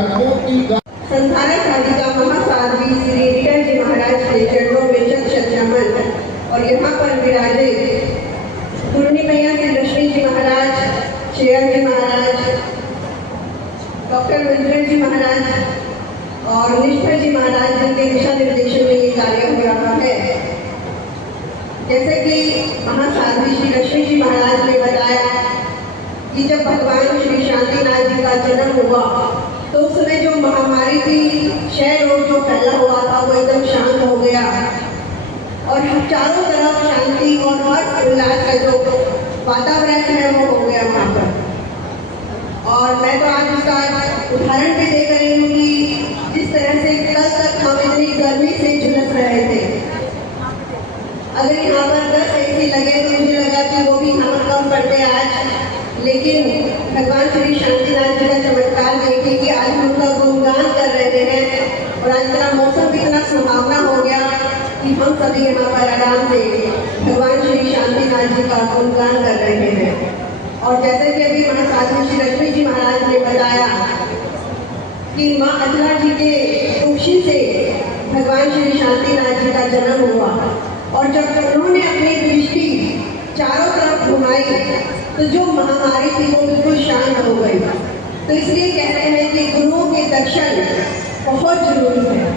कारकों की संस्थानक साधिका महासाध्वी श्री रीटा जी महाराज के चरणों में शत नमन। और यहाँ पर विराजे पूर्णी मैया के लक्ष्मी जी महाराज, श्रेया जी महाराज, डॉक्टर मंजूर जी महाराज और निष्ठा जी महाराज, जिनके दिशा निर्देशन में ये कार्य हो रहा है। जैसे कि महासाध्वी श्री लक्ष्मी जी महाराज ने बताया कि जब भगवान श्री शांतिनाथ जी का जन्म हुआ तो उस समय जो महामारी थी, क्षय रोग जो फैला हुआ था, वो एकदम शांत हो गया और चारों तरफ शांति और हर्ष उल्लास का जो वातावरण है वो हो गया वहाँ पर। और मैं तो आज उसका उदाहरण भी देख रही हूँ कि जिस तरह से कल तक हम इतनी गर्मी से झुलस रहे थे, अगर यहाँ पर 10 AC लगे तो मुझे लगा कि वो भी यहाँ कम पड़ते आज। लेकिन भगवान श्री शांतिनाथ जी का चमत्कार देखिए कि आज हम उनका गुणगान कर रहे हैं और आज का मौसम भी इतना सुहावना हो गया कि हम सभी यहाँ पर आराम से भगवान श्री शांतिनाथ जी का गुणगान कर रहे हैं। और जैसे कि अभी महासाध्वी श्री लक्ष्मी जी महाराज ने बताया कि माँ अजला जी के खुशी से भगवान श्री शांतिनाथ जी का जन्म हुआ और जब उन्होंने अपनी दृष्टि चारों तरफ घुमाई तो जो महामारी थी वो बिल्कुल शांत हो गई। तो इसलिए कहते हैं कि गुरुओं के दर्शन बहुत जरूरी है।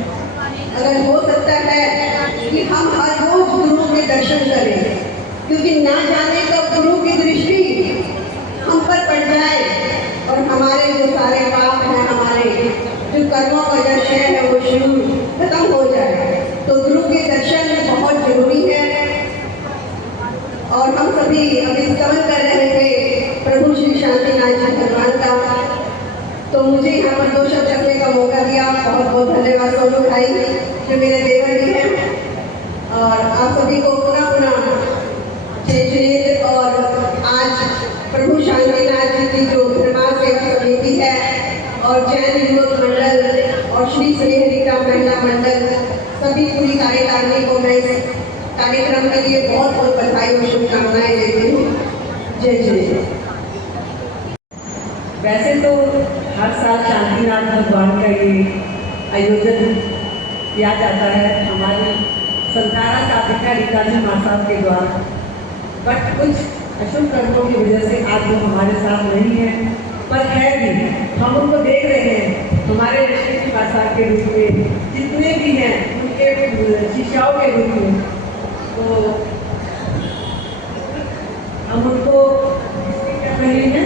अगर हो सकता है कि हम हर रोज गुरुओं के दर्शन करें, क्योंकि ना जाने कब गुरु की दृष्टि हम पर पड़ जाए और हमारे जो सारे पाप हैं, हमारे जो कर्मों का जो क्षय है वो शुरू खत्म हो जाए। तो गुरु के दर्शन बहुत जरूरी है। और हम सभी अभी स्तवन कर रहे थे प्रभु श्री शांतिनाथ जी भगवान का, तो मुझे यहाँ पर 2 शब्द रखने का मौका दिया। बहुत बहुत धन्यवाद सोनू भाई जो मेरे देवर भी हैं। और आप सभी को पुनः जय। और आज प्रभु शांतिनाथ जी की जो धर्मार्थ सेवा समिति है और जैन युवक मंडल और श्री श्रीहरिका महिला मंडल, सभी पूरी कार्यकारिणी को मैं इस कार्यक्रम के लिए बहुत बहुत बधाई और शुभकामनाएं देती हूँ। जय जय। वैसे तो हर साल शांतिनाथ भगवान का ये आयोजन किया जाता है हमारे संस्थानक साधिका रीटा जी माँ साहब के द्वारा, बट कुछ अशुभ कर्मों की वजह से आज वो हमारे साथ नहीं है। पर है भी, हम उनको देख रहे हैं हमारे लक्ष्मी जी माँ साहब के रूप में, जितने भी हैं उनके शिष्याओं के रूप में। तो हम उनको कर रहे हैं।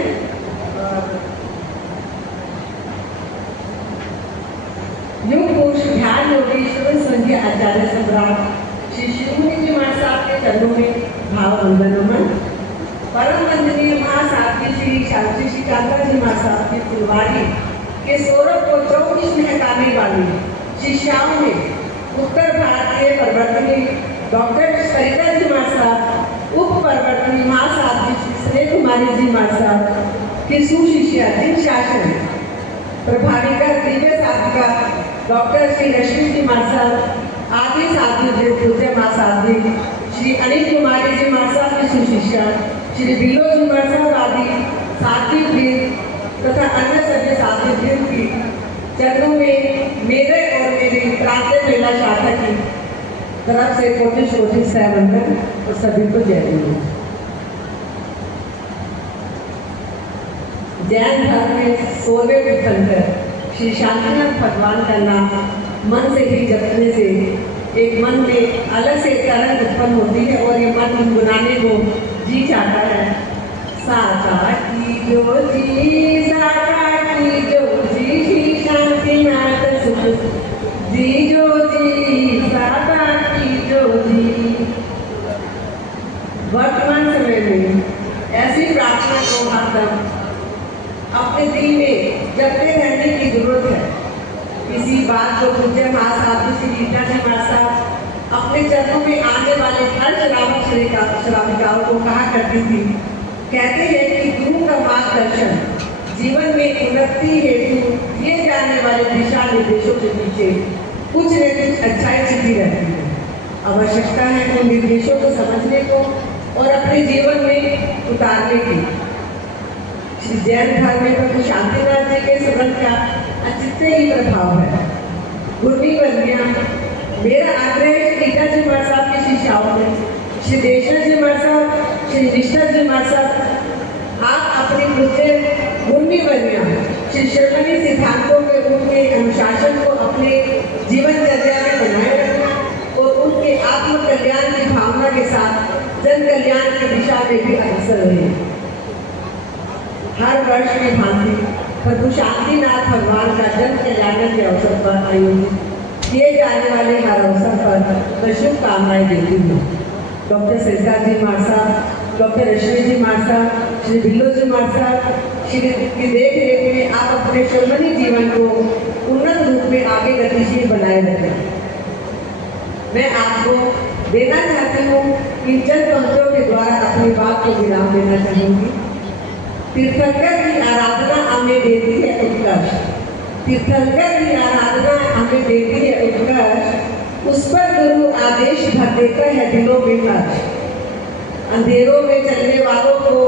योग कोश ध्यान योगेश्वर संध्या आचार्य सम्राट श्री शिरोमणि जी माँ साहब के चरणों में भाव वंदन नमन। परम वंदनीय महासाध्वी श्री शास्त्री श्री कांता जी माँ साहब की फुलवाड़ी के सौरभ को 24 महकाने वाली शिष्याओं में उत्तर भारतीय प्रवर्तनी डॉक्टर सरिता जी माँ साहब, उप प्रवर्तनी महासाध्वी श्री स्नेह कुमारी जी माँ साहब की सुशिष्या जिन शासन प्रभाविका दिव्य साधिका डॉक्टर श्री लक्ष्मी जी माँ साहब, आदि साध्वी पूज्य माँ साध्वी श्री अनिल कुमारी जी माँ साहब की सुशिष्या श्री बिलो जी माँ साहब आदि साध्वी वृंद तथा अन्य सभी साध्वी वृंद की चरणों में मेरे और मेरी प्रांतीय महिला शाखा की तरफ से कोटि वंदन और सभी को जय गुरु। जैन धर्म में 16वें तीर्थंकर श्री शांतिनाथ भगवान का नाम मन से ही जपने से एक मन में अलग से तरंग उत्पन्न होती है और ये मन गुनगुनाने को जी चाहता है। साका की ज्योति, साका की ज्योति श्री शांतिनाथ सुख जी ज्योति, साका की ज्योति। वर्तमान समय में ऐसी प्रार्थना को हरदम अपने दिल में जपते रहने की जरूरत है। किसी बात को पूज्य माँ साहब श्री रीटा जी माँ साहब अपने चरणों में आने वाले हर श्राविकाओं को कहा करती थी, कहते हैं कि गुरु का मार्गदर्शन जीवन में उन्नति हेतु दिए जाने वाले दिशा निर्देशों के पीछे कुछ न कुछ अच्छाई छिपी रहती है। आवश्यकता है उन निर्देशों को समझने को और अपने जीवन में उतारने की। श्री जैन धर्म में प्रभु शांतिनाथ जी के संबंध का अचित्य ही प्रभाव है। गुरनी वर्णिया मेरा आग्रह है कि गीता जी महाराज साहब की शिष्याओं में श्री देशना जी महाराज साहब, श्री निष्ठा जी महाराज साहब, आप अपनी पूज्य गुरनी वर्णिया श्री श्रमणी सिद्धांतों के उनके अनुशासन को अपने जीवन चर्या में बनाए रखना और उनके आत्म कल्याण की भावना के साथ जन कल्याण की दिशा में भी अग्रसर रहे। हर वर्ष की भांति प्रभु शांतिनाथ भगवान का जन कल्याण के अवसर पर आयोजित किए जाने वाले हर अवसर पर मैं शुभकामनाएं देती हूँ। डॉक्टर सरिता जी महाराज साहब, डॉक्टर रश्मि जी महाराज साहब, श्री बिल्लो जी महाराज साहब श्री की देख रेख में आप अपने श्रमणी जीवन को उन्नत रूप में आगे गतिशील बनाए रखें। मैं आपको देना चाहती हूँ कि चंद पंक्तियों के द्वारा अपनी बात को विराम देना चाहूँगी। तीर्थंकर की आराधना हमें देती है उत्कर्ष, तीर्थंकर की आराधना हमें देती है उत्कर्ष, उस पर गुरु आदेश भर देता है दिलों में हर्ष। अंधेरों में चलने वालों को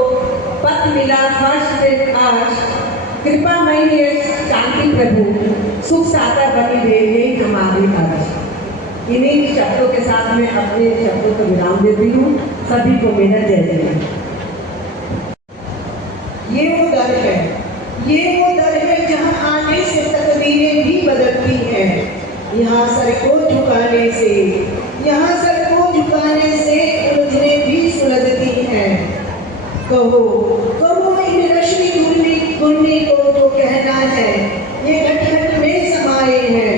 पथ मिला फर्श से आश, कृपामयी है शांति प्रभु, सुख सागर बनी दे, यही हमारी अर्ज। इन्हीं शब्दों के साथ मैं अपने शब्दों को विराम देती हूँ। सभी को मेरा जय जय। ये वो दर है, ये वो दर है जहाँ आने से तकदीरें भी बदलती हैं। यहाँ सर को झुकाने से, यहाँ सर को झुकाने से उलझने भी सुलझती हैं। कहो कहो इन रश्मि गुरनी को तो कहना है, ये घट में समाये हैं।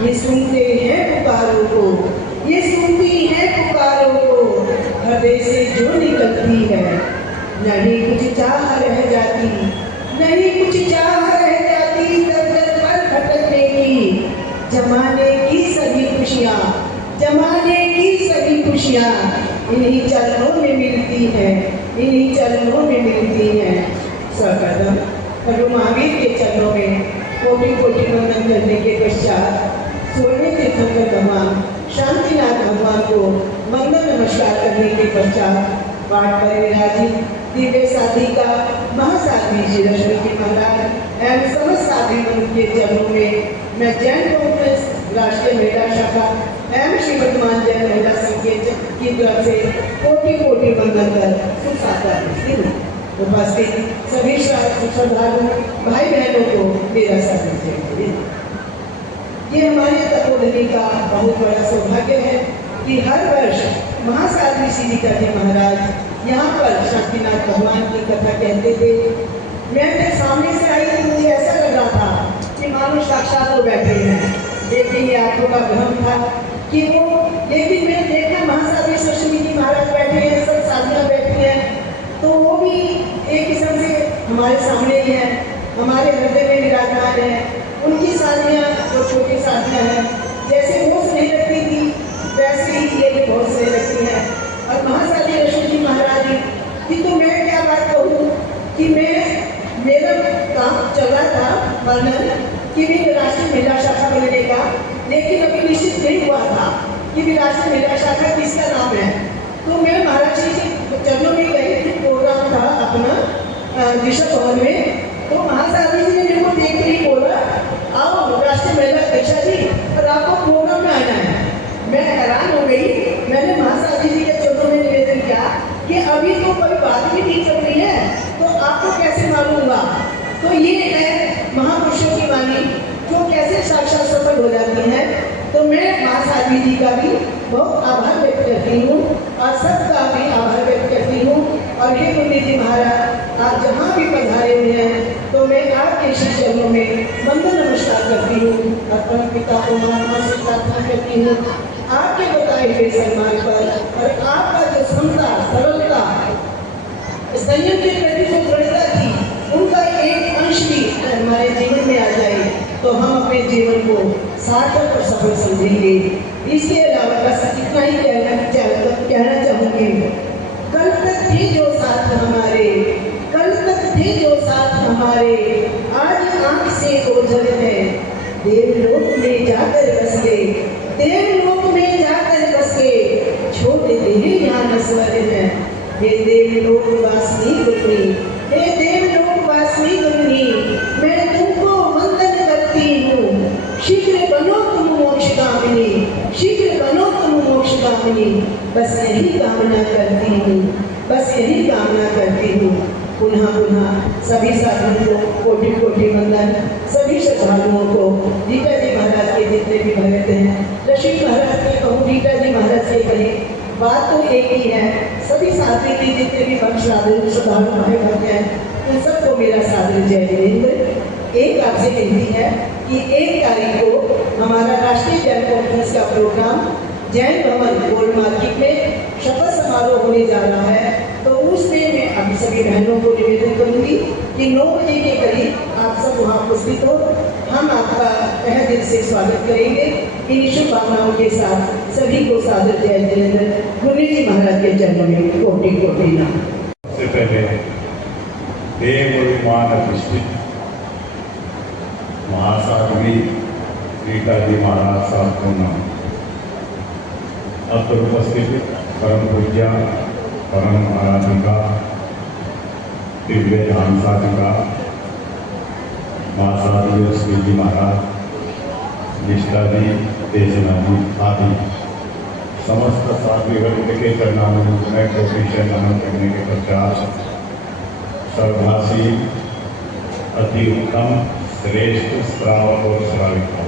ये सुनते हैं पुकारों को, ये सुनती है पुकारों को, हृदय से जो निकलती है। नहीं कुछ चाह रह जाती, नहीं कुछ चाह रह जाती, दर दर पर भटकने की। जमाने की सभी खुशियाँ, जमाने की सभी खुशियाँ इन्हीं चरणों में मिलती है, इन्हीं चरणों में मिलती है। सकदम प्रभु महावीर के चरणों में कोटि कोटि वंदन करने के पश्चात सोने तीर्थंकर भगवान शांतिनाथ भगवान को वंदन नमस्कार करने के पश्चात पाठ पर विराजित दिव्य साधिका महासाध्वी श्री रश्मि जी महाराज एवं समस्त साध्वी के चरणों में मैं जैन कांग्रेस राष्ट्रीय महिला शाखा एवं श्री वर्तमान जैन महिला संघ की तरफ से कोटि कोटि वंदन कर सुसाकार करती हूँ। उपस्थित सभी श्रद्धालु भाई बहनों को मेरा सादर। ये हमारे तपोधनी का बहुत बड़ा सौभाग्य है कि हर वर्ष महासाध्वी श्री रीता जी महाराज यहाँ पर शांतिनाथ भगवान की कथा कहते थे। मैं सामने से आई तो मुझे ऐसा लग रहा था कि मानो साक्षात वो बैठे हैं, लेकिन ये आंखों का भ्रम था कि वो, लेकिन मैंने देखा महासाध्वी रश्मि जी महाराज बैठे हैं, सब साधियाँ बैठी हैं, तो वो भी एक किस्म से हमारे सामने ही है, हमारे हृदय में विराजमान है। उनकी साधियाँ जो छोटी साधियाँ हैं, जैसे वो स्नेह रखती थी वैसे ही ये भी बहुत स्नेह रखती हैं। और महासाध्वी रश्मि जी महाराज की तो मैं क्या बात कहूँ कि मेरा काम चल रहा था वर्णन कि भी राष्ट्रीय महिला शाखा बनने का, लेकिन अभी निश्चित नहीं हुआ था कि भी राष्ट्रीय महिला शाखा किसका नाम है। तो मैं महाराज जी के चरणों में गई, प्रोग्राम था अपना दिशा भवन में, तो महासाध्वी जी ने मेरे को देख ही बोला, आओ राष्ट्रीय महिला अध्यक्षा जी, और आपको प्रोग्राम में आना है। मैं हैरान हो गई। मैंने महासाध्वी जी के चरणों में निवेदन किया कि अभी तो कोई बात भी नहीं चल रही है, तो आपको कैसे मालूम हुआ। तो ये है महापुरुषों की वाणी जो कैसे साक्षात सफल हो जाती है। तो मैं महासाध्वी जी का भी बहुत आभार व्यक्त करती हूँ और सबका भी आभार व्यक्त करती हूँ। और हे मुनि जी महाराज, आप जहाँ भी पधारे हुए हैं तो मैं आपके श्री चरणों में वंदन नमस्कार करती हूँ और परम पिता परमात्मा से प्रार्थना करती हूँ आपके बताए हुए सम्मान पर, और आपका जो समता सरलता संयम के प्रति जो दृढ़ता थी, उनका एक अंश भी हमारे जीवन में आ जाए तो हम अपने जीवन को सार्थक और सफल समझेंगे। इसके अलावा बस इतना ही कहना चाहूँगी, कल तक थे जो साथ हमारे, कल तक थे जो साथ हमारे, आज आँख से ओझल है। देवलोक में जाकर बस गए, देवलोक में जाकर बस गए, छोड़ देते हैं यहाँ नस्वर है। हे देवलोक वासिनी गुरनी, हे देवलोक वासिनी गुरनी, मैं तुमको वंदन करती अपनी बस यही कामना करती हूँ, बस यही कामना करती हूँ। पुनः पुनः सभी साधुओं को कोटि कोटि वंदन, सभी श्रद्धालुओं को। रीटा जी महाराज के जितने भी भगत हैं, लक्ष्मी महाराज के कहूँ, रीटा जी महाराज के कहें, बात तो एक ही है। सभी साधु के जितने भी भक्त श्रद्धालु भाई भक्त हैं, उन सबको मेरा सादर जय जिनेंद्र। एक आपसे विनती है कि 1 तारीख को हमारा राष्ट्रीय जैन कॉन्फ्रेंस का प्रोग्राम जैन भवन गोल्ड मार्केट में शपथ समारोह होने जा रहा है। तो उसमें मैं अभी सभी बहनों को निवेदन करूंगी कि 9 बजे के करीब आप सब वहाँ उपस्थित हो। हम आपका तहे दिल से स्वागत करेंगे। इन शुभकामनाओं के साथ सभी को सादर जय जिनेंद्र। मुनि जी महाराज के चरणों में कोटि कोटि नमन। सबसे पहले देव विमान अधिष्ठित महासाध्वी रीटा जी महाराज साहब को नाम अत्र उपस्थित परम पूज्या परम आराधिका दिव्य ध्यान साधिका महासाध्वी लक्ष्मी जी महाराज, निष्ठा जी, देशना जी आदि समस्त साध्वी वर्ग के चरणामृत में कोटि नमन करने के पश्चात सर्वभाषी अति उत्तम श्रेष्ठ श्रावक और श्राविका,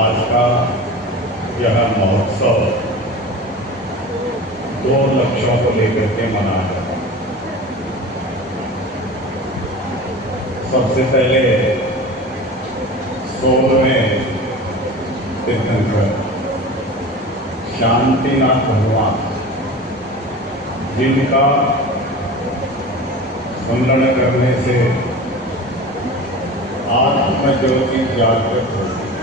आज का यह महोत्सव 2 लक्ष्यों को लेकर के मनाया जाता है। सबसे पहले 16वें तीर्थंकर शांतिनाथ भगवान, जिनका स्मरण करने से आत्म ज्योति जागृत होती है,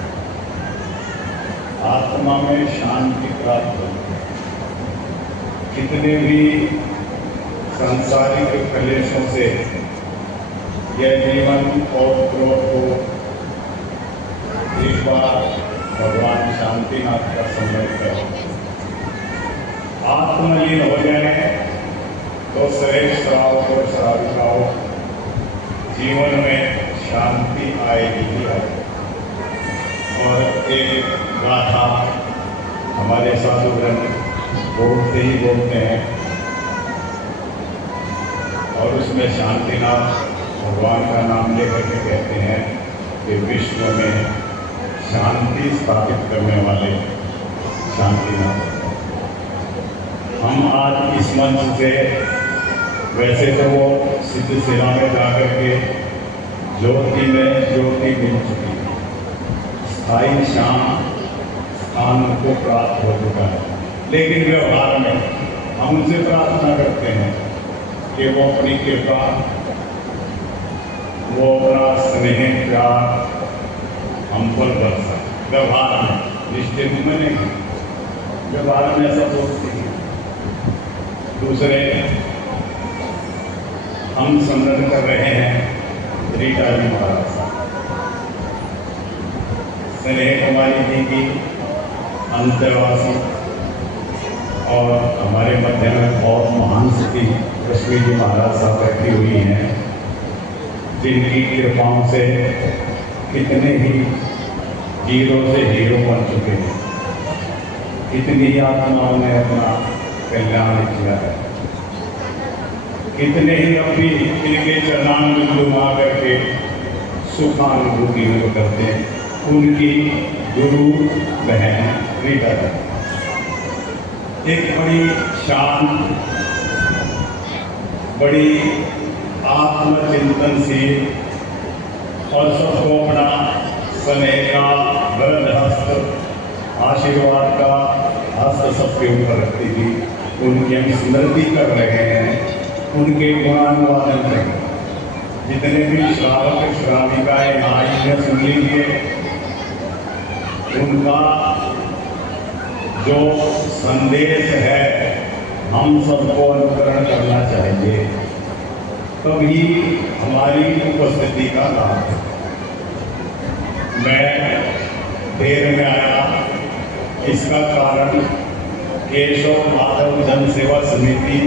आत्मा में शांति प्राप्त होती है। कितने भी सांसारिक कलेशों से यह जीवन और क्रोध को एक बार भगवान शांतिनाथ का स्मरण करो, आत्मलीन हो जाए तो श्रेष्ठ श्रावक और श्राविकाओं जीवन में शांति आएगी ही आएगी। और एक गाथा हमारे साधु ग्रंथ बोलते ही बोलते हैं और उसमें शांतिनाथ भगवान का नाम लेकर के कहते हैं कि विश्व में शांति स्थापित करने वाले शांतिनाथ। हम आज इस मंच से, वैसे तो वो सिद्ध सेना में जाकर के ज्योति में ज्योति मिल चुकी है, स्थायी स्थान को प्राप्त हो चुका है, लेकिन व्यवहार में हम उनसे प्रार्थना करते हैं कि वो अपनी कृपा, वो अपना स्नेह प्यार हम पर बरसा। व्यवहार में, निश्चित में नहीं, व्यवहार में ऐसा सोचती है। दूसरे हम स्मरण कर रहे हैं रीटा जी महाराज साहब, स्नेह कुमारी जी की अंतर्वासी और हमारे मध्य में बहुत महान स्थिति लक्ष्मी जी महाराज साहब बैठी हुई हैं, जिनकी कृपाओं से कितने ही हीरो से हीरो बन चुके हैं, कितनी आत्माओं ने अपना कल्याण किया है, कितने ही अभी इनके चरणान में आ करके सुखानुभूति में करते हैं। उनकी गुरु बहन रीटा जी एक बड़ी शांत, बड़ी आत्मचिंतनशील और सबको अपना स्नेह का वरद हस्त, आशीर्वाद का हस्त सबके ऊपर रखती थी। उनकी हम स्मृति कर रहे हैं, उनके गुणानुवादन करें। जितने भी श्रावक श्राविकाएं आई हैं, सुन लीजिए, उनका जो संदेश है हम सबको अनुकरण करना चाहिए, तभी हमारी उपस्थिति का लाभ है। मैं देर में आया, इसका कारण केशव माधव जन सेवा समिति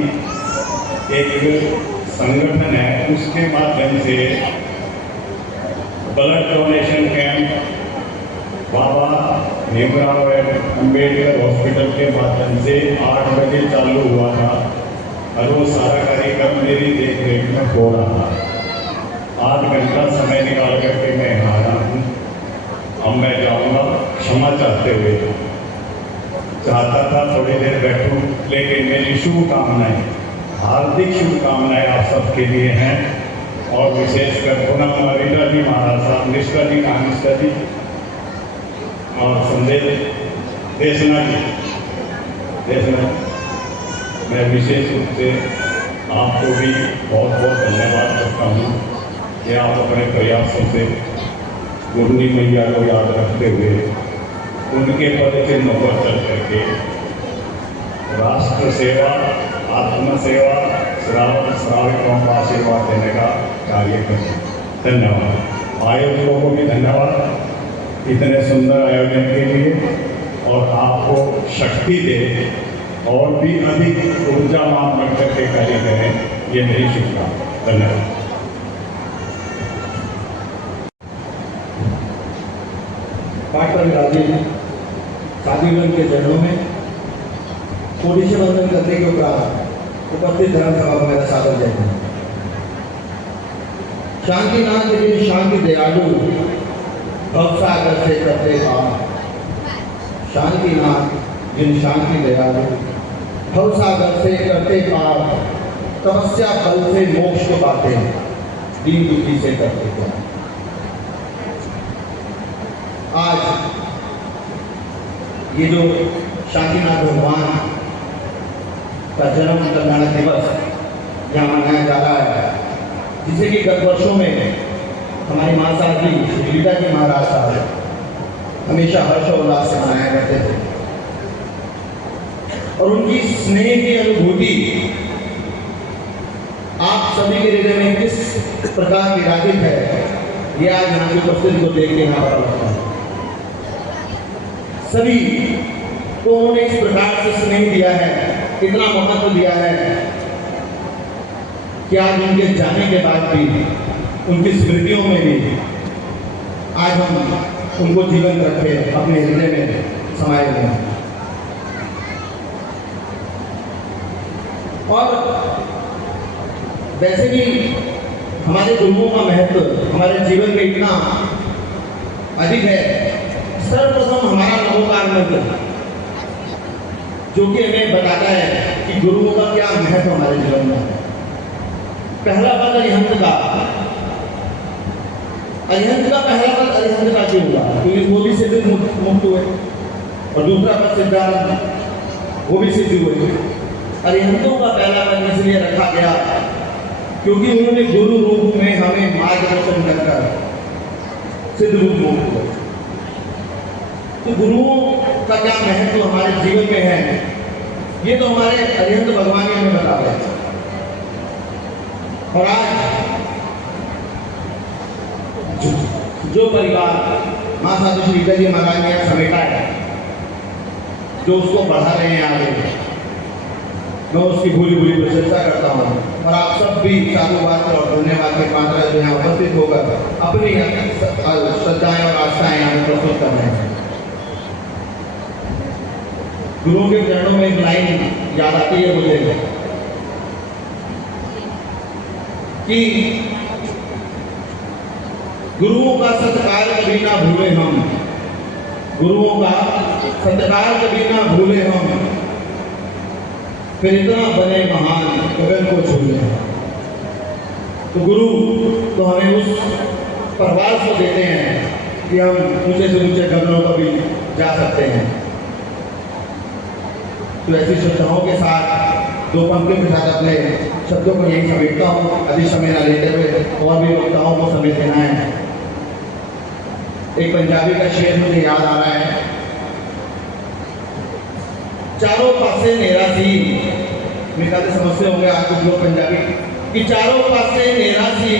एक संगठन है, उसके माध्यम से ब्लड डोनेशन कैंप बाबा भीमराव अम्बेडकर हॉस्पिटल के माध्यम से 8 बजे चालू हुआ था और वो सारा कार्यक्रम मेरी देख रेख में हो रहा था। 8 घंटा समय निकाल करके मैं यहाँ आया हूँ। अब मैं जाऊँगा क्षमा चाहते हुए, चाहता था थोड़ी देर बैठूँ, लेकिन मेरी शुभकामनाएं, हार्दिक शुभकामनाएं आप सबके लिए हैं। और विशेषकर पूनम रीटा जी महाराज साहब, निष्ठा जी, कानिष्ठा जी और संदेश देशना जी, मैं विशेष रूप से आपको भी बहुत बहुत धन्यवाद करता हूँ कि आप अपने प्रयासों से गुरनी मैया को याद रखते हुए उनके पद चिन्हों पर चल करके राष्ट्र सेवा, आत्म सेवा, श्रावकों को आशीर्वाद देने का कार्य करें। धन्यवाद। आयोजकों को भी धन्यवाद इतने सुंदर आयोजन के लिए, और आपको शक्ति दे और भी अधिक ऊर्जावान बनकर के कार्य करें, ये मेरी शुभकामना। धन्यवाद। पाठ पर विराजित साधुगण के चरणों में कोटि से वंदन करने के उपरांत उपस्थित धर्म सभा को मेरा सादर जय हिंद। शांतिनाथ जिन शांति दयालु भवसागर से करते पार, शांतिनाथ जिन शांति दयालु भवसागर से करते पार, तपस्या बल से मोक्ष को पाते, दीन दुखी से करते पार। आज ये जो शांतिनाथ भगवान का जन्म कल्याण दिवस यहाँ मनाया जा रहा है, जिसे कि गत वर्षों में हमारी माँ साहब जी, श्री रीटा जी महाराज साहब हमेशा हर्षोल्लास से मनाया करते थे, और उनकी स्नेह की अनुभूति आप सभी के हृदय में किस प्रकार विराजित है, ये आज यहाँ की उपस्थिति को देख के यहाँ पता लगता है। सभी को उन्होंने इस प्रकार से स्नेह दिया है, इतना महत्व दिया है कि आज उनके जाने के बाद भी उनकी स्मृतियों में भी आज हम उनको जीवन रखे अपने हृदय में समाये हुए हैं। और वैसे भी हमारे गुरुओं का महत्व हमारे जीवन में इतना अधिक है। सर्वप्रथम हमारा नमोकार मंत्र जो कि हमें बताता है कि गुरुओं का क्या महत्व हमारे जीवन में है। पहला पद अरिहंत का, अरिहंत का पहला पद अरिहंत का क्यों हुआ? क्योंकि वो भी सिद्ध मुक्त हुए, और दूसरा पद सिद्धार्थ, वो भी सिद्ध हुए। अरिहंतों का पहला पद इसलिए रखा गया क्योंकि उन्होंने गुरु रूप में हमें मार्गदर्शन करकर सिद्ध रूप मुक्त हुए। तो गुरुओं का क्या महत्व हमारे जीवन में है, ये तो हमारे अरिहंत भगवान ने हमें बता दिया। और आज जो परिवार माँ साधु श्री रीटा जी महाराज ने समेटा है, जो उसको बढ़ा रहे हैं आगे, मैं उसकी भूरी भूरी प्रशंसा करता हूँ। और आप सब भी साधुवाद और धन्यवाद के पात्र जो यहाँ उपस्थित होकर अपनी श्रद्धाएं और आस्थाएं यहाँ प्रस्तुत कर रहे हैं। गुरुओं के चरणों में एक लाइन याद आती है मुझे कि गुरुओं का सत्कार कभी ना भूले हम, गुरुओं का सत्कार कभी ना भूले हम, फिर इतना बने महान गगन को छूले। तो गुरु तो हमें उस प्रवास को देते हैं कि हम ऊंचे से ऊंचे गगनों पर भी जा सकते हैं। तो ऐसी श्रद्धाओं के साथ दो पंक्तियों के साथ अपने शब्दों को यही समेटता हूँ। अधिक समय न लेते हुए और भी वक्ताओं को समय देना है। एक पंजाबी का शेर मुझे याद आ रहा है, चारों पासे नेरा सी, मेरे ख्याल से समझते होंगे आप कुछ लोग पंजाबी, कि चारों पासे नेरा सी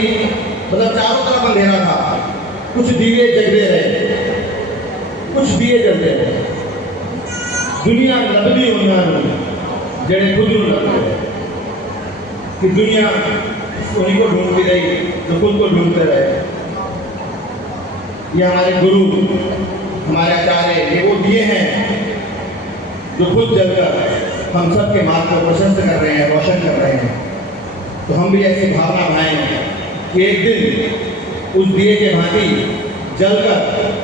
मतलब चारों तरफ अंधेरा था, कुछ दिए जगते रहे, कुछ दिए जलते रहे, दुनिया लभदी उन्होंने जेड़े खुद नूं लभदे, कि दुनिया उन्हीं को ढूंढती रही जो खुद को ढूंढते रहे। ये हमारे गुरु हमारे आचार्य ये वो दिए हैं जो खुद जलकर हम सब के मार्ग को प्रशस्त कर रहे हैं, रोशन कर रहे हैं। तो हम भी ऐसी भावना बनाएं कि एक दिन उस दिए के भांति जलकर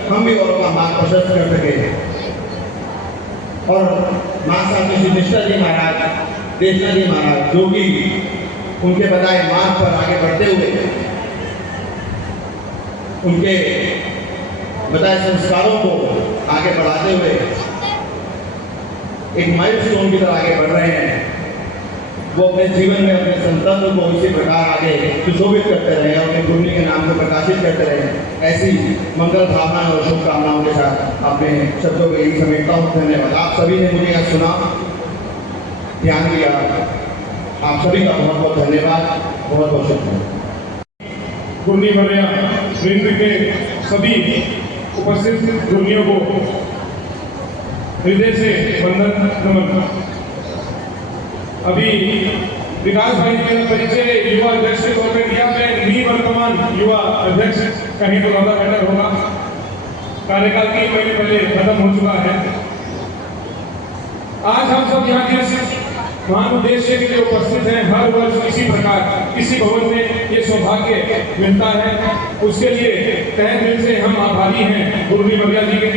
हम भी औरों का मार्ग प्रशस्त कर सके। और माँ साहब श्री मिश्रा जी महाराज, देशना जी महाराज, जो कि उनके बताए मार्ग पर आगे बढ़ते हुए उनके बताए संस्कारों को आगे बढ़ाते हुए एक माइलस्टोन की तरह आगे बढ़ रहे हैं। वो अपने जीवन में अपने संतत्व को इसी प्रकार आगे सुशोभित करते रहे और अपने गुरु के नाम को प्रकाशित करते रहे। ऐसी मंगल भावना और शुभकामनाओं के साथ अपने शब्दों को यही समेटता हूँ। धन्यवाद। आप सभी ने मुझे यहाँ सुना, ध्यान दिया, आप सभी का बहुत बहुत धन्यवाद, बहुत बहुत शुक्रिया। गुरनीवर्या वृंद के सभी उपस्थित गुरनियों को हृदय से वंदन नमन। अभी विकास भाई ने परिचय युवा अध्यक्ष के तौर पर दिया। मैं निवर्तमान युवा अध्यक्ष कहीं तो ज्यादा बेटर होगा। कार्यकाल 3 महीने पहले खत्म हो चुका है। आज हम सब यहाँ जिस महान उद्देश्य के लिए उपस्थित हैं, हर वर्ष इसी प्रकार किसी भवन में ये सौभाग्य मिलता है, उसके लिए तहे दिल से हम आभारी हैं गुरनीवर्या जी के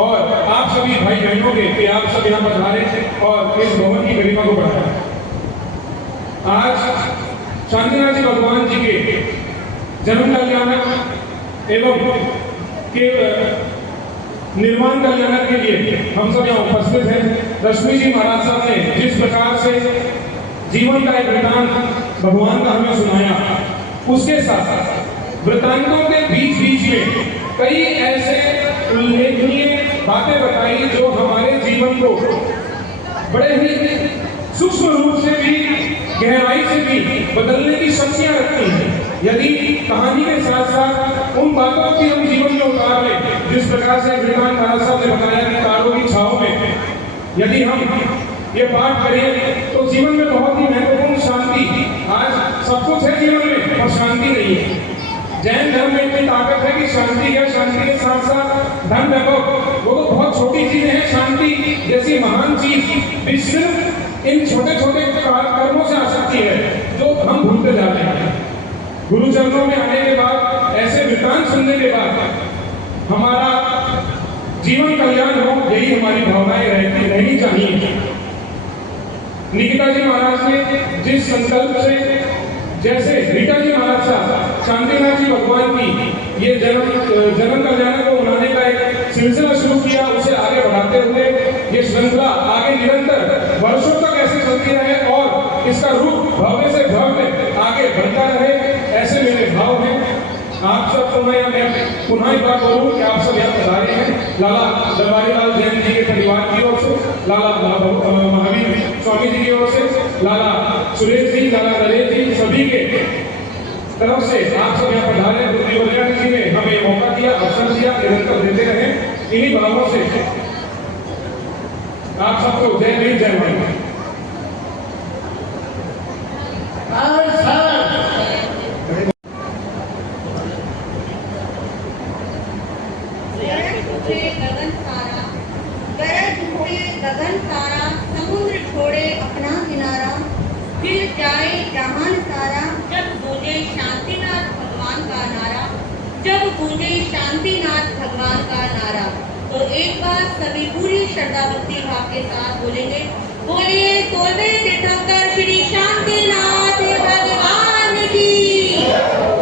और आप सभी भाई बहनों के कि आप सब यहाँ पधारे और इस भवन की गरिमा को बढ़ाया। आज शांतिनाथ जी भगवान जी के जन्म कल्याणक एवं के निर्माण कल्याणक के लिए हम सब यहाँ उपस्थित हैं। रश्मि जी महाराज साहब ने जिस प्रकार से जीवन का एक वृतांत भगवान का हमें सुनाया, उसके साथ वृतांतों के बीच बीच में कई ऐसे उल्लेखनीय बातें बताई जो हमारे जीवन को बड़े ही सूक्ष्म रूप से भी, गहराई से भी बदलने की शक्तियां रखती हैं। यदि कहानी के साथ साथ उन बातों की हम जीवन में उतार लें, जिस प्रकार से विद्वान महाराज साहब ने बताया कि तारों की छाव में यदि हम ये पाठ करें तो जीवन में बहुत ही महत्वपूर्ण शांति, आज सब कुछ है जीवन में और शांति नहीं है। जैन धर्म में इतनी ताकत है कि शांति है, शांति के साथ साथ धन वैभव वो तो बहुत छोटी चीजें हैं। शांति जैसी महान चीज भी सिर्फ इन छोटे छोटे कर्मों से आ सकती है जो हम भूलते जाते हैं। गुरु चरणों में आने के बाद, ऐसे वृतांत सुनने के बाद हमारा जीवन कल्याण हो, यही हमारी भावनाएं रहनी चाहिए। निकिता जी महाराज ने जिस संकल्प से, जैसे रीटा जी महाराज साहब शांतिनाथ जी भगवान की ये जन्म कल्याण को मनाने का एक सिलसिला शुरू किया, उसे आगे बढ़ाते हुए ये श्रृंखला आगे निरंतर वर्षों तक ऐसे चलती रहे और इसका रूप भव्य से भव्य आगे बढ़ता रहे, ऐसे मेरे भाव हैं। आप सब को मैं पुनः एक बात बोलूं कि आप सब यहाँ पधारे हैं लाला दरबारी लाल जैन जी के परिवार की ओर से, लाला महावीर स्वामी जी की ओर से, लाला सुरेश जी, लाला नरेश जी, सभी के तरफ से आप सब यहाँ पधारे। गुरनीवर्या जी ने हमें मौका दिया, अवसर दिया, निरंतर देते रहे। इन्हीं भावों से आप सबको जय भीम, जय माता। गगन सारा समुद्र छोड़े अपना किनारा, फिर जाए जहान सारा, जब गूंजे शांतिनाथ भगवान का नारा, जब गूंजे शांतिनाथ भगवान का नारा। तो एक बार सभी पूरी श्रद्धा भक्ति भाव के साथ बोलेंगे, बोलिए 16वें तीर्थंकर श्री शांतिनाथ भगवान की,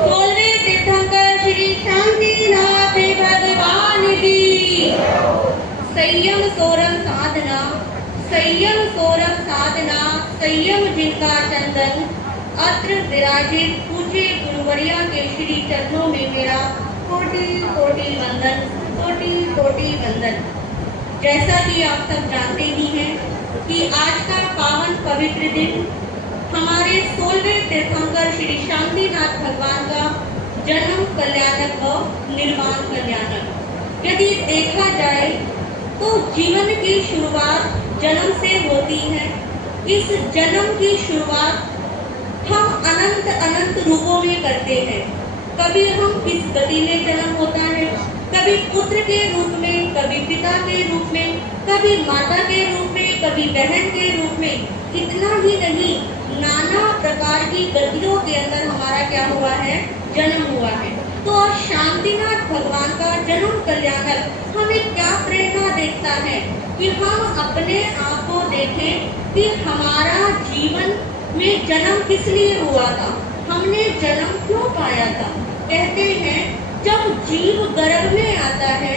16वें तीर्थंकर श्री शांतिनाथ भगवान की। संयम सोरम साधना, संयम सोरम साधना, संयम जिनका चंदन, अत्र विराजित पूज्य गुरुवर्या के श्री चरणों में मेरा कोटि कोटि वंदन, कोटि कोटि वंदन। जैसा कि आप सब जानते ही हैं कि आज का पावन पवित्र दिन हमारे 16वें तीर्थंकर श्री शांतिनाथ भगवान का जन्म कल्याणक व निर्माण कल्याणक। यदि देखा जाए तो जीवन की शुरुआत जन्म से होती है। इस जन्म की शुरुआत हम अनंत अनंत रूपों में करते हैं। कभी हम किस गति में जन्म होता है, कभी पुत्र के रूप में, कभी पिता के रूप में, कभी माता के रूप में, कभी बहन के रूप में। इतना ही नहीं, नाना प्रकार की गतियों के अंदर हमारा क्या हुआ है, जन्म हुआ है। तो अब शांतिनाथ भगवान का जन्म कल्याणक हमें क्या प्रेरणा देता है कि हम अपने आप को देखें कि हमारा जीवन में जन्म किस लिए हुआ था, हमने जन्म क्यों पाया था। कहते हैं जब जीव गर्भ में आता है,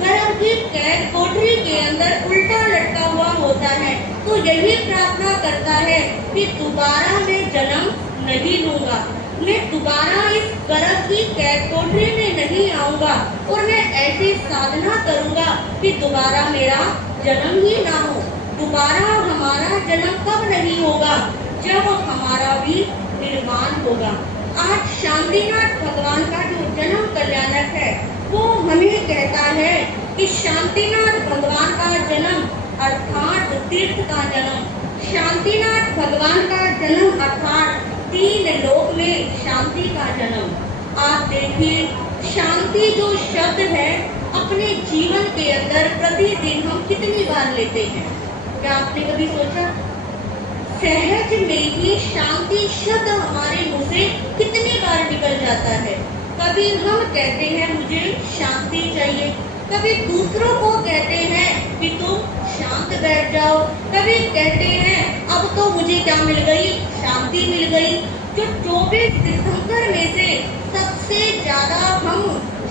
गर्भ की कैद कोठरी के अंदर उल्टा लटका हुआ होता है, तो यही प्रार्थना करता है कि दोबारा मैं जन्म नहीं लूंगा, मैं दोबारा इस गर्भ की कैद कोठरी में नहीं आऊंगा और मैं ऐसी साधना करूंगा कि दोबारा मेरा जन्म ही ना हो। दोबारा हमारा जन्म कब नहीं होगा, जब हमारा भी निर्वाण होगा। आज शांतिनाथ भगवान का जो जन्म कल्याणक है वो हमें कहता है कि शांतिनाथ भगवान का जन्म अर्थात तीर्थ का जन्म, शांतिनाथ भगवान का जन्म अर्थात 3 लोक में शांति का जन्म। आप देखिए, शांति जो शब्द है अपने जीवन के अंदर प्रतिदिन हम कितनी बार लेते हैं। क्या आपने कभी सोचा, सहज में ही शांति शब्द हमारे मुंह से कितनी बार निकल जाता है। कभी हम कहते हैं मुझे शांति चाहिए, कभी दूसरों को कहते हैं कि तुम शांत बैठ जाओ, कभी कहते हैं अब तो मुझे क्या मिल गई, शांति मिल गई। जो 24 तीर्थंकर में से सबसे ज्यादा हम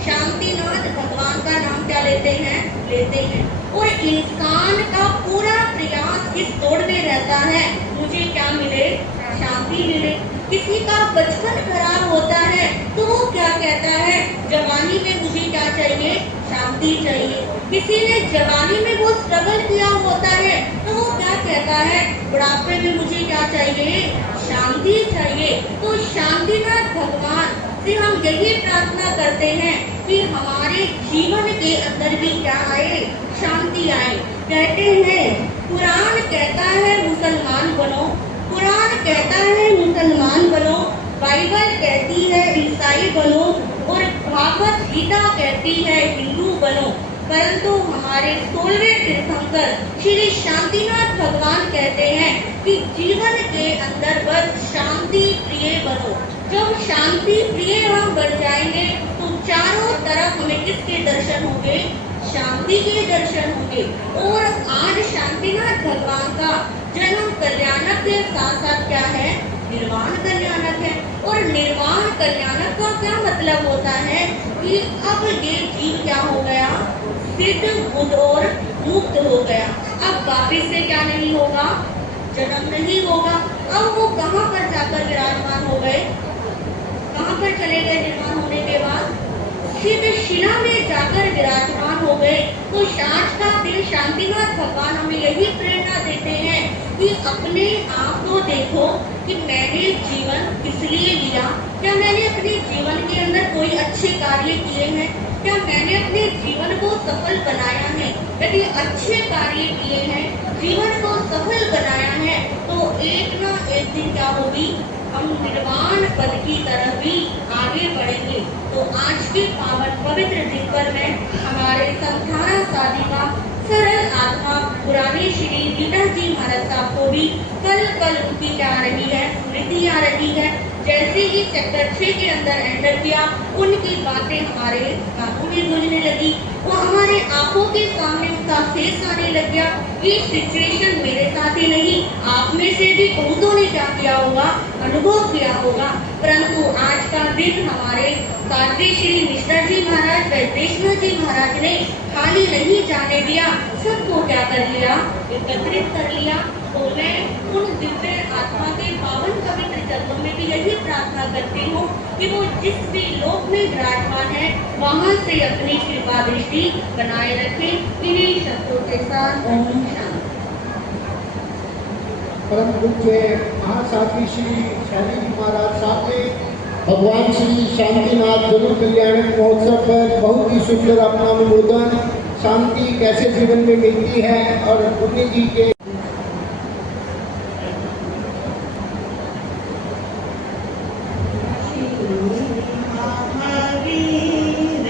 शांतिनाथ भगवान का नाम क्या लेते हैं। और इंसान का पूरा प्रयास इस दौड़ में रहता है मुझे क्या मिले, शांति मिले। किसी का बचपन खराब होता है तो वो क्या कहता है, जवानी में मुझे क्या चाहिए, शांति चाहिए। किसी ने जवानी में वो स्ट्रगल किया होता है तो वो क्या कहता है, बुढ़ापे में मुझे क्या चाहिए, शांति चाहिए। तो शांतिनाथ भगवान से हम यही प्रार्थना करते हैं कि हमारे जीवन के अंदर भी क्या आए, शांति आए। कहते हैं कुरान कहता है मुसलमान बनो, कुरान कहता है मुसलमान बनो, बाइबल कहती है ईसाई बनो और भागवत गीता कहती है हिंदू बनो। परंतु हमारे 16वें तीर्थंकर श्री शांतिनाथ भगवान कहते हैं कि जीवन के अंदर बस शांति प्रिय बनो। जब शांति प्रिय हम बन जाएंगे तो चारों तरफ हमें किसके दर्शन होंगे, शांति के दर्शन होंगे। और आज शांतिनाथ भगवान का जन्म कल्याणक के साथ साथ क्या है, निर्वाण कल्याणक है। और निर्वाण कल्याणक का क्या मतलब होता है कि अब ये जीव क्या हो गया, सिद्ध बुद्ध और मुक्त हो गया। अब वापिस से क्या नहीं होगा, जन्म नहीं होगा। अब वो कहाँ पर जाकर विराजमान हो गए, कहाँ पर चले गए निर्वाण होने के बाद, सिद्ध शिला में जाकर विराजमान हो गए। तो आज का दिन शांतिनाथ भगवान हमें यही प्रेरणा देते हैं कि अपने आप को देखो कि मैंने जीवन किस लिए लिया, क्या मैंने अपने जीवन के अंदर कोई अच्छे कार्य किए हैं, क्या मैंने अपने जीवन को सफल बनाया है। यदि अच्छे कार्य किए हैं, जीवन को सफल बनाया है तो एक ना एक दिन क्या होगी, हम निर्वाण पद की तरफ भी आगे बढ़ेंगे। तो आज के पावन पवित्र दिन पर मैं हमारे समझाना साधिका सरल आत्मा पुराने श्री गीता जी महाराज साहब को भी कल कल उनकी क्या आ रही है, स्मृति आ रही है। जैसे ही सेक्टर 6 के अंदर एंटर किया, उनकी बातें हमारे कानों में गूंजने लगी, वो हमारे आंखों के सामने उनका फेस आने लग गया। ये सिचुएशन मेरे साथ ही नहीं, आप में से भी बहुतों ने क्या किया होगा, अनुभव किया होगा। परंतु आज का दिन हमारे साध्वी श्री मिश्रा जी महाराज, वैदेशनाथ जी महाराज ने खाली नहीं जाने दिया, सबको क्या कर लिया, एकत्रित कर लिया। तो मैं उन दिव्य आत्मा के पावन पवित्र चरणों में भी यही प्रार्थना करती हूँ कि वो जिस भी लोक में विराजमान है वहाँ से अपनी कृपा दृष्टि बनाए रखें। इन्हीं शब्दों के साथ ओम शांति। परम पूज्य महासाध्वी श्री शैली महाराज साहब ने भगवान श्री शांतिनाथ जन्म कल्याणक महोत्सव पर बहुत ही सुंदर अपना अनुमोदन, शांति कैसे जीवन में मिलती है और पुण्य जी के महावीर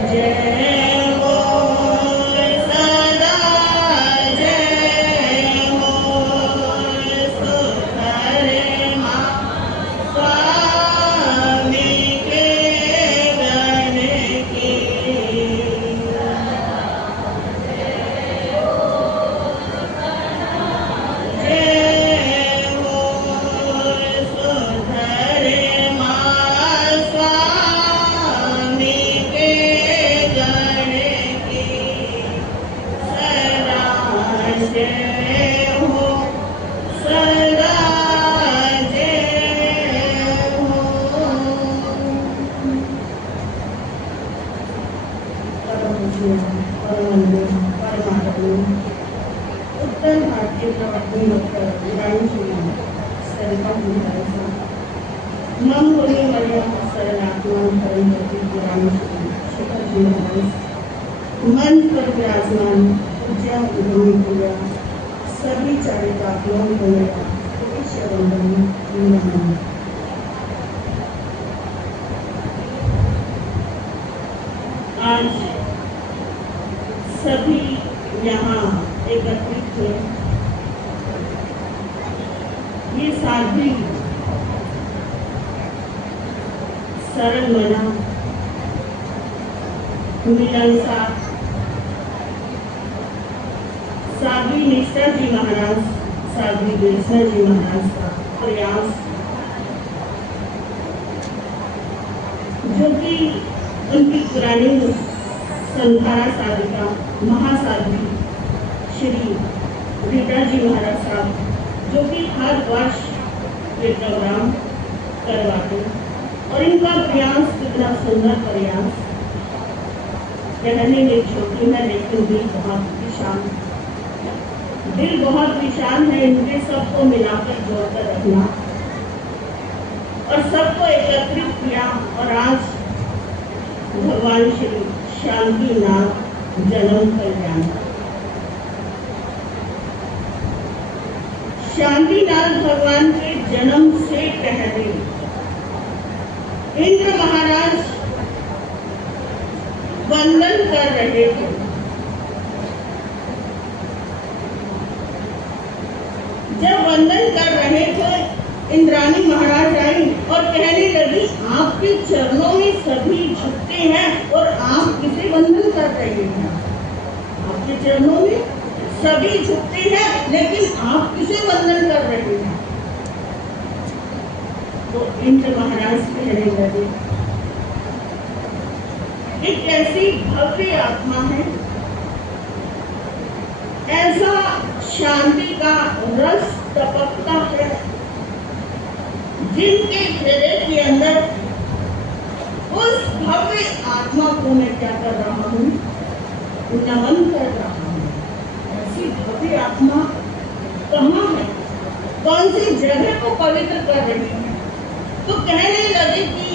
जय हो सदा जय हो सुधरे माँ स्वामी के गण की। जय हो सुधरे माँ स्वामी के गण की। सदा जय हो सदा जय हो। उत्तर भारतीय प्रवक्ता डॉक्टर ईरानी श्री सरिता गुंडाई साहब मम होने वाले शरणात्मा धर्म ईरानी श्री शिखर जी महाराज मंच पर विराजमान पूज्य उद्यमी पूजा सभी चारितात्माओं को मेरा वंदन। आज सभी यहाँ एकत्रित थे। ये साध्वी सरल मना मिलनसार साध्वी निष्ठा जी महाराज, साध्वी कृष्णा जी महाराज का प्रयास, जो कि उनकी पुरानी संधारा साधिका महासाध्वी श्री रीटा जी महाराज साहब, जो कि हर वर्ष ये प्रोग्राम करवाते, और इनका प्रयास कितना सुंदर प्रयास, कहने में छोटी है लेकिन दिल बहुत विशाल, दिल बहुत विशाल है। इनके सबको मिलाकर जोड़कर रखना और सबको एकत्रित किया, और आज भगवान श्री शांतिनाथ जन्म कल्याण। शांतिनाथ भगवान के जन्म से पहले इंद्र महाराज वंदन कर रहे थे। जब वंदन कर रहे थे, इंद्राणी महाराज आई और कहने लगी, आपके चरणों में सभी झुकते हैं और आप किसे वंदन कर रहे हैं? आपके चरणों में सभी झुकते हैं लेकिन आप किसे वंदन कर रहे हैं? तो इंद्र महाराज कहने लगे, एक ऐसी भव्य आत्मा है, ऐसा शांति का रस टपकता है, जिनके हृदय के अंदर उस भव्य आत्मा को मैं क्या कर रहा हूँ? नमन कर रहा हूँ। ऐसी भव्य आत्मा कहाँ है? कौन सी जगह को पवित्र कर रही है? तो कहने लगे कि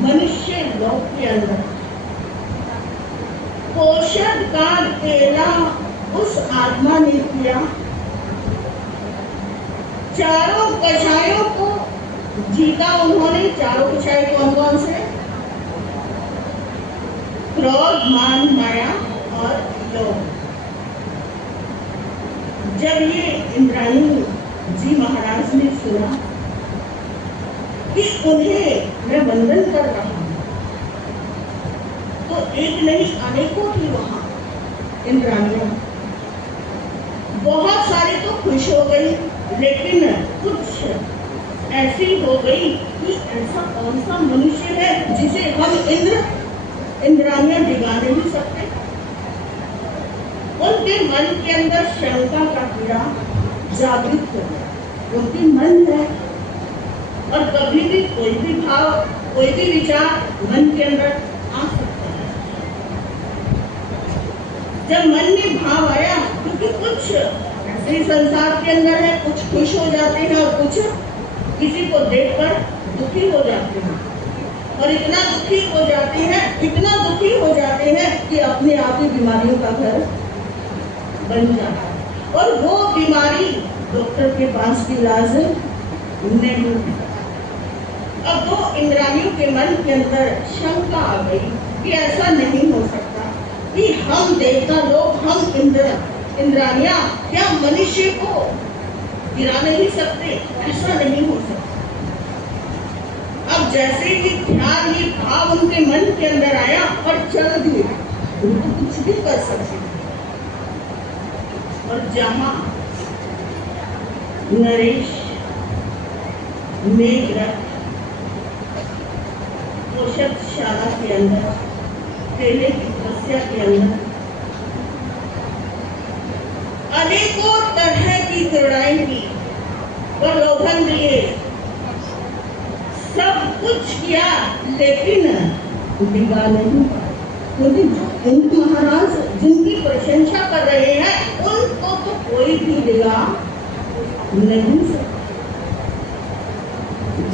मनुष्य लोक के अंदर पोषण का तेला उस आत्मा ने किया, चारों कषायों को जीता उन्होंने। चारों कषाय कौन कौन से? क्रोध, मान, माया और लोभ। जब ये इंद्राणी जी महाराज ने सुना कि उन्हें मैं वंदन कर रहा हूं, तो एक नहीं अनेकों थी वहां इंद्राणियां। बहुत सारी तो खुश हो गई, लेकिन कुछ ऐसी हो गई कि ऐसा कौन सा मनुष्य है जिसे हम इंद्राणियां डिगा नहीं सकते। उनके मन के अंदर शंका का कीड़ा जागृत हो गया, क्योंकि मन है और कभी भी कोई भी भाव, कोई भी विचार मन के अंदर आ सकता है। जब मन में भाव आया, क्योंकि कुछ ऐसे संसार के अंदर है, कुछ खुश हो जाते हैं और कुछ किसी को देखकर दुखी हो जाते हैं, और इतना दुखी हो जाते हैं, इतना दुखी हो जाते हैं कि अपने आप ही बीमारियों का घर बन जाता है, और वो बीमारी डॉक्टर के पास भी इलाज नहीं होता। अब वो इंद्राणियों के मन के अंदर शंका आ गई कि ऐसा नहीं हो सकता कि हम देवता लोग, हम इंद्राणियां क्या मनुष्य को गिरा नहीं सकते? ऐसा नहीं हो सकता। अब जैसे ही ध्यान, ये भाव उनके मन के अंदर आया और चल दिए, उनको कुछ भी कर सकते। और जहां नरेश, मेघरथ पोषकशाला के अंदर, केले की तपस्या के अंदर अनेकों तरह की क्रीड़ाएं की, प्रलोभन दिए, सब कुछ किया, लेकिन दिगा नहीं पाए। क्योंकि उन महाराज जिनकी प्रशंसा कर रहे हैं उनको तो कोई भी दिगा नहीं सकता।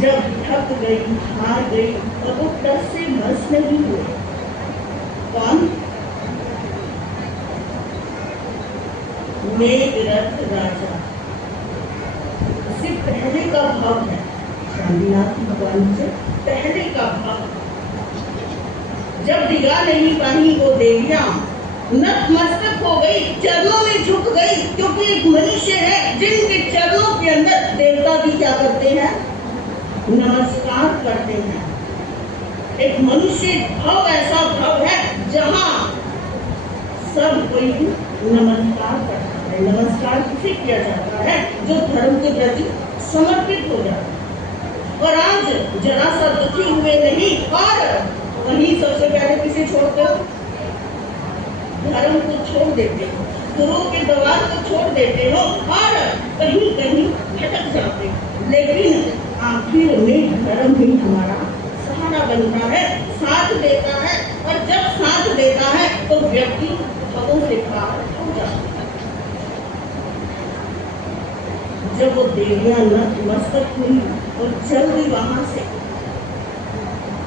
जब थक गई, हार गई, और वो टस से मस नहीं हुए। कौन? मेघरथ राजा। उससे पहले का भाव है शांतिनाथ भगवान से पहले का भाव। जब दिगा नहीं पाई वो देवियां नतमस्तक हो गई, चरणों में झुक गई, क्योंकि एक मनुष्य है जिनके चरणों के अंदर देवता भी क्या करते हैं? नमस्कार करते हैं। एक मनुष्य भाव ऐसा भाव है जहां सब कोई नमस्कार करता है। नमस्कार किसे किया जाता है? जो धर्म के प्रति समर्पित हो जाता है। और आज जरा सा दुखी हुए नहीं, और वही सबसे पहले किसे छोड़ते हो? धर्म को छोड़ देते हो, गुरु के द्वार को छोड़ देते हो, और कहीं कहीं भटक जाते हो। लेकिन आखिर में धर्म ही हमारा सहारा बनता है, साथ देता है। और जब साथ देता है तो व्यक्ति भवों से पार हो जाता है। जब वो देवियां नतमस्तक हुई और चल गई वहां से,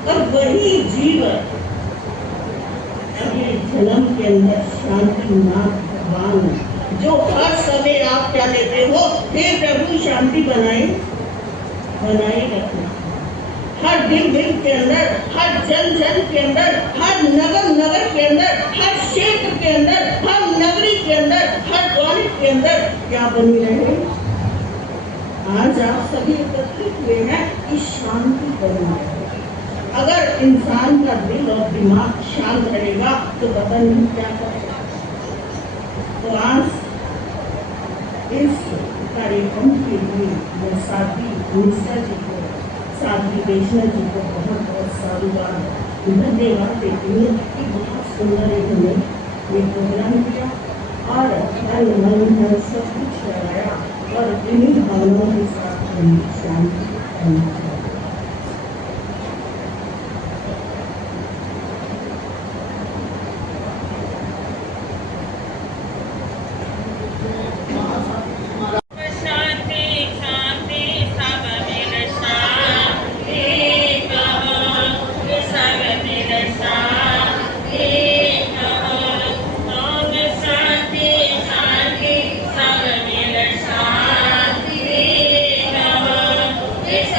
और वही जीव अगले जन्म के अंदर शांतिनाथ भगवान, जो हर समय आप क्या लेते हो? हे प्रभु शांति बनाए रखना। हर दिन दिन के अंदर, हर जन जन के अंदर, हर नगर नगर के अंदर, हर क्षेत्र के अंदर, हर नगरी के अंदर, हर ग्वाल के अंदर क्या बनी रहे? आज आप सभी एकत्रित हुए हैं कि शांति बनाए। अगर इंसान का दिल और दिमाग शांत रहेगा तो पता नहीं क्या करेगा। तो आज इस कार्यक्रम के लिए मैं साध्वी निष्ठा जी को, साध्वी वैष्णव जी को बहुत बहुत साधुवाद धन्यवाद देती हूँ कि बहुत सुंदर इन्होंने ये प्रोग्राम किया और तन मन धन सब कुछ लगाया, और इन्हीं भावनाओं के साथ हमें शांति करना चाहिए। Yes,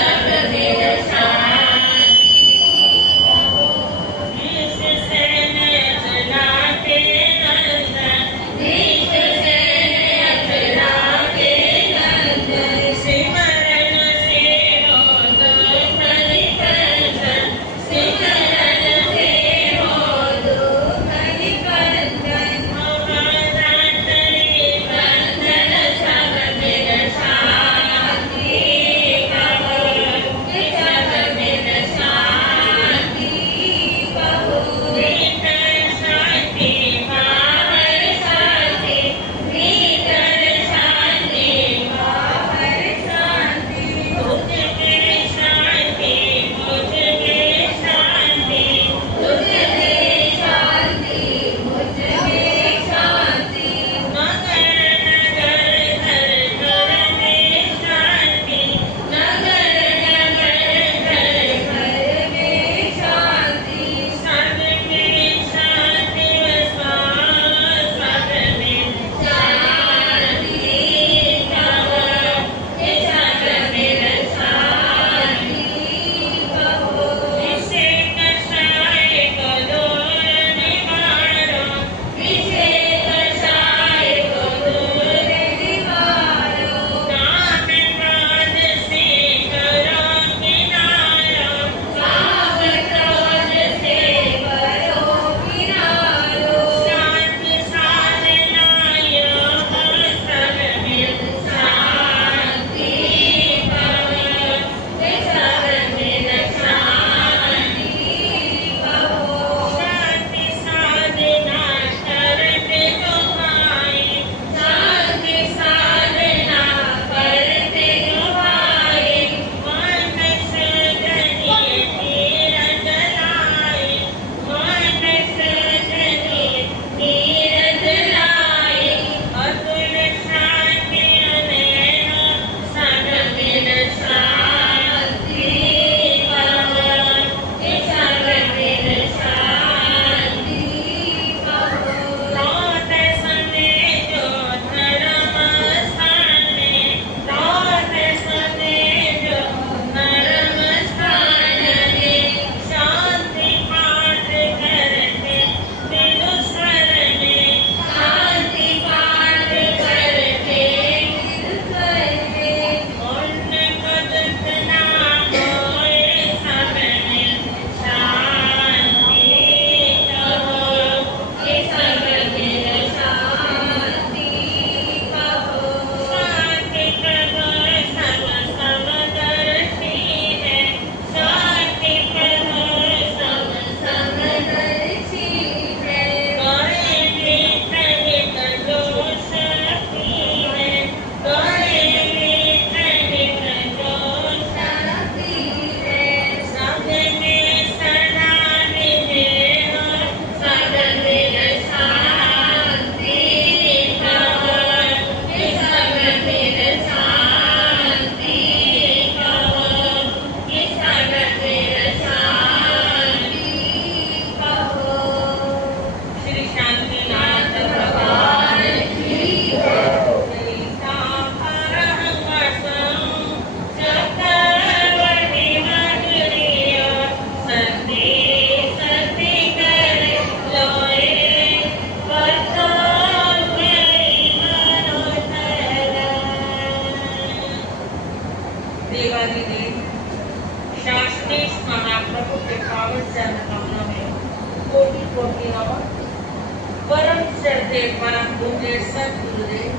श्रद्धे परम पूज्य सद्गुरुदेव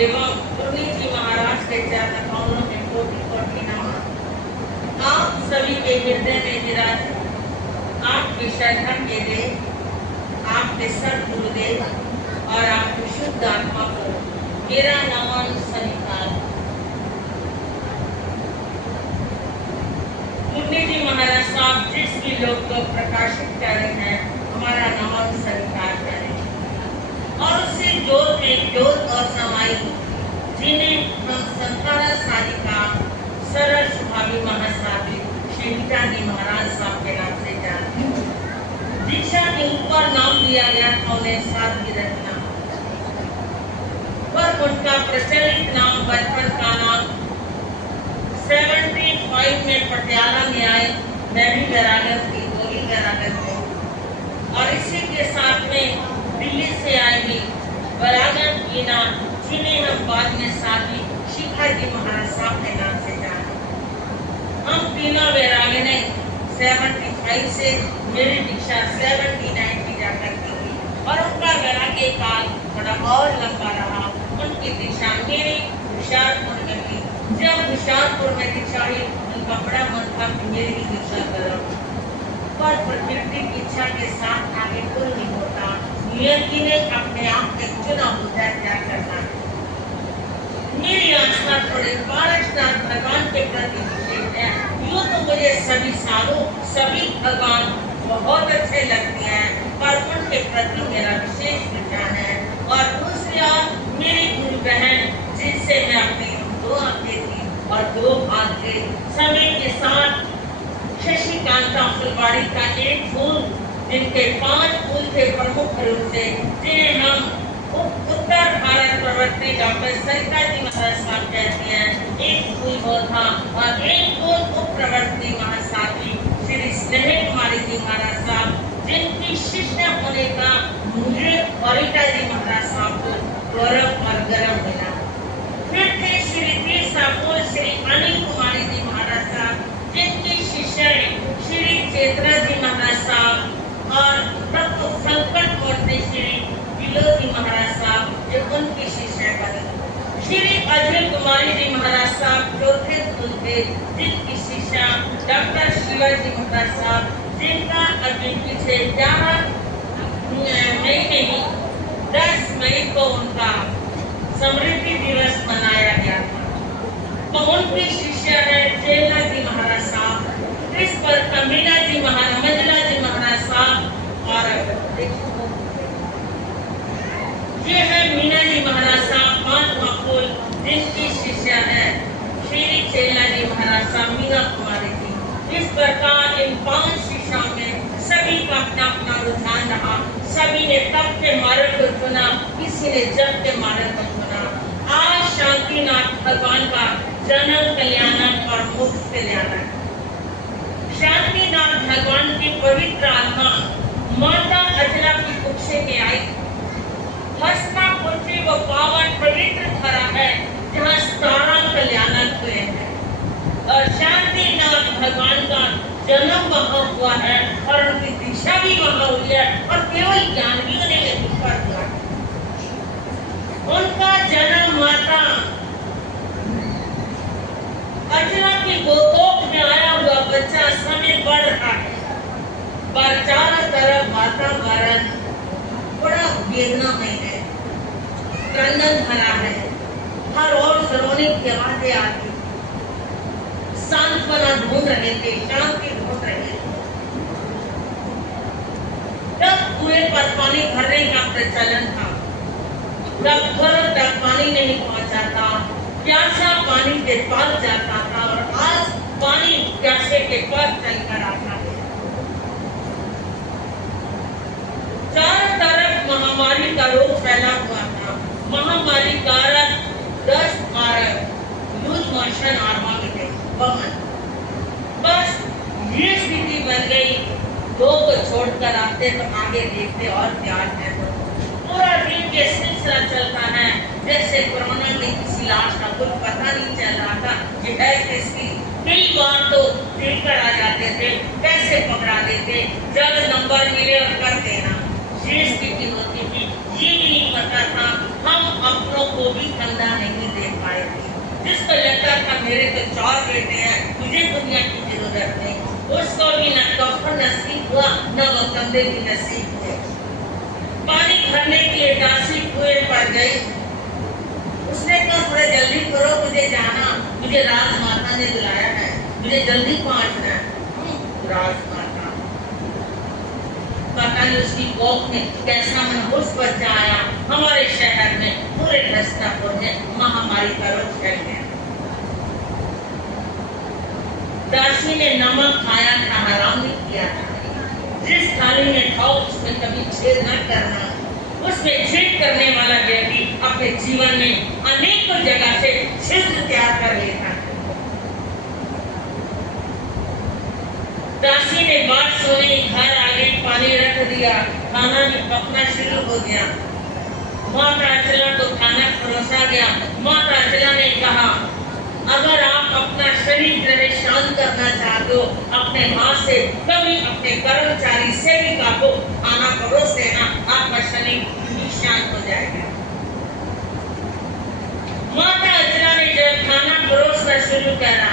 एवं पुनीत जी महाराज के चरण कमलों में कोटि कोटि नमन। आप सभी के हृदय में विराज आपकी श्रद्धा के लिए आपके सद्गुरुदेव और आपकी शुद्ध आत्मा को मेरा नमन स्वीकार। पुनीत जी महाराज साहब जिस भी लोग को प्रकाशित कर रहे हैं हमारा नमन स्वीकार करें और उससे जोत और समाई जिन्हें हम संतारा साधिका सरल स्वभावी महासाधि श्री गीताजी महाराज साहब के नाम से जानते हैं। दीक्षा के ऊपर नाम दिया गया था उन्हें साधवी रचना, पर उनका प्रचलित नाम बचपन का नाम 75 में पटियाला में आए। मैं भी वैरागत थी, वो भी वैरागत थे और इसी के साथ में दिल्ली से आएगी वैरागत मीना जिन्हें हम बाद में साथी शिखा जी महाराज साहब के नाम से जाने। हम तीनों वैरागने 75 से मेरी दीक्षा 79 की जाकर की हुई और उनका वैराग्य काल थोड़ा और लंबा रहा। उनकी दीक्षा मेरी हुशियारपुर में थी। जब हुशियारपुर में दीक्षा हुई उनका बड़ा मन था कि मेरी भी दीक्षा करो, पर प्रकृति की इच्छा के साथ आगे कोई नहीं होता। नियति ने अपने आप में चुना होता है क्या करना है। मेरी आस्था थोड़े पारसनाथ भगवान के प्रति विशेष है। यूँ तो मुझे सभी सालों सभी भगवान बहुत अच्छे लगते हैं, पर उनके प्रति मेरा विशेष विचार है। और दूसरी ओर मेरी गुरु बहन जिनसे मैं अपनी 2 आंखें थी और 2 हाथ थे, समय के साथ शशिकांता फुलवाड़ी का एक फूल जिनके 5 फूल थे प्रमुख रूप से, जिन्हें हम उत्तर भारत प्रवर्ती डॉक्टर सरिता जी महाराज साहब कहते हैं। एक फूल वो था और एक फूल उप प्रवर्ती महासाथी श्री स्नेह कुमारी जी महाराज साहब जिनकी शिष्य होने का मुझे सरिता जी महाराज साहब को गौरव और गर्व मिला। फिर थे श्री तीसरा फूल श्री अनिल कुमारी जी महाराज साहब जिनकी शिष्य श्री चेतना जी महाराज साहब और तत्व संकट मूर्ति श्री विलोदी महाराज साहब जो उनकी शिष्य बने। श्री अजय कुमारी जी महाराज साहब चौथे फूल थे जिनकी शिष्या डॉक्टर शिवाजी महाराज साहब जिनका अभी पीछे 11 मई नहीं 10 मई को उनका समृद्धि दिवस मनाया गया था। तो उनकी शिष्य है चेतना जी महाराज साहब, इस पर मीना जी महाराज मंजला जी महाराज साहब और ये है मीना जी महाराज साहब 5वां फूल जिनकी शिष्य है श्री चेतना जी महाराज साहब मीना कुमारी जी। इस प्रकार इन 5 शिष्यों में सभी का अपना अपना रुझान रहा। सभी ने तप के मार्ग को चुना, किसी ने जप के मार्ग को चुना। आज शांतिनाथ भगवान का जन्म कल्याणक और मोक्ष कल्याणक। शांतिनाथ भगवान की पवित्र आत्मा माता अजला की कुक्षे में आई। हस्तिनापुर की वो पावन पवित्र धरा है जहाँ 17 कल्याणक हुए हैं और शांतिनाथ भगवान का जन्म वहाँ हुआ है और उनकी दीक्षा भी वहाँ हुई है और केवल ज्ञान भी उन्हें पर हुआ। उनका जन्म माता अजला की गोकोक में आया हुआ बच्चा समय बढ़ रहा है, पर चारों तरफ वातावरण बड़ा वेदनामय है, क्रंदन भरा है, हर ओर सरोने की आवाजें आती, सांत्वना ढूंढ रहे थे, शांति ढूंढ रहे थे। तब कुएं पर पानी भरने का प्रचलन था, तब घर तक पानी नहीं पहुंचा था, प्यासा पानी के पास जाता था और आज पानी प्यासे के पास चलकर आता है। चारों तरफ महामारी का रोग फैला हुआ था। महामारी कारण दस्त और लूज मोशन और वमन। बस ये स्थिति बन गई, 2 को छोड़कर आते तो आगे देखते और प्यार है। पूरा दिन ये सिलसिला चलता है जैसे कोरोना में किसी लाश का कुछ पता नहीं चल रहा था कि है किसकी। कई बार तो टिकट आ जाते थे, कैसे पकड़ा देते, जब नंबर मिले और कर देना। ये बंदे की नसीब है। पानी भरने के लिए दासी कुएं पर गई। उसने कहा थोड़ा जल्दी करो, मुझे जाना, मुझे राजमाता ने बुलाया है, मुझे जल्दी पहुंचना है। राजमाता पता नहीं उसकी कोख में कैसा मनहूस बच्चा आया। हमारे शहर में पूरे हस्तिनापुर में महामारी का रोग फैल गया। दासी ने नमक खाया था, हराम नहीं किया था। जिस थाली में खाओ उसमें कभी छेद न करना। उसमें छेद करने वाला व्यक्ति अपने जीवन में अनेकों जगह से छिद्र तैयार कर लेता है। दासी ने बात सुनी, घर आगे पानी रख दिया, खाना भी पकना शुरू हो गया। माता अचला तो खाना परोसा गया। माता अचला ने कहा, अगर आप अपना शरीर ग्रह शांत करना चाहते हो, अपने हाथ से कभी अपने कर्मचारी सेविका को खाना परोस देना, आपका शरीर शांत हो जाएगा। माता अचला ने जब खाना परोसना शुरू करा,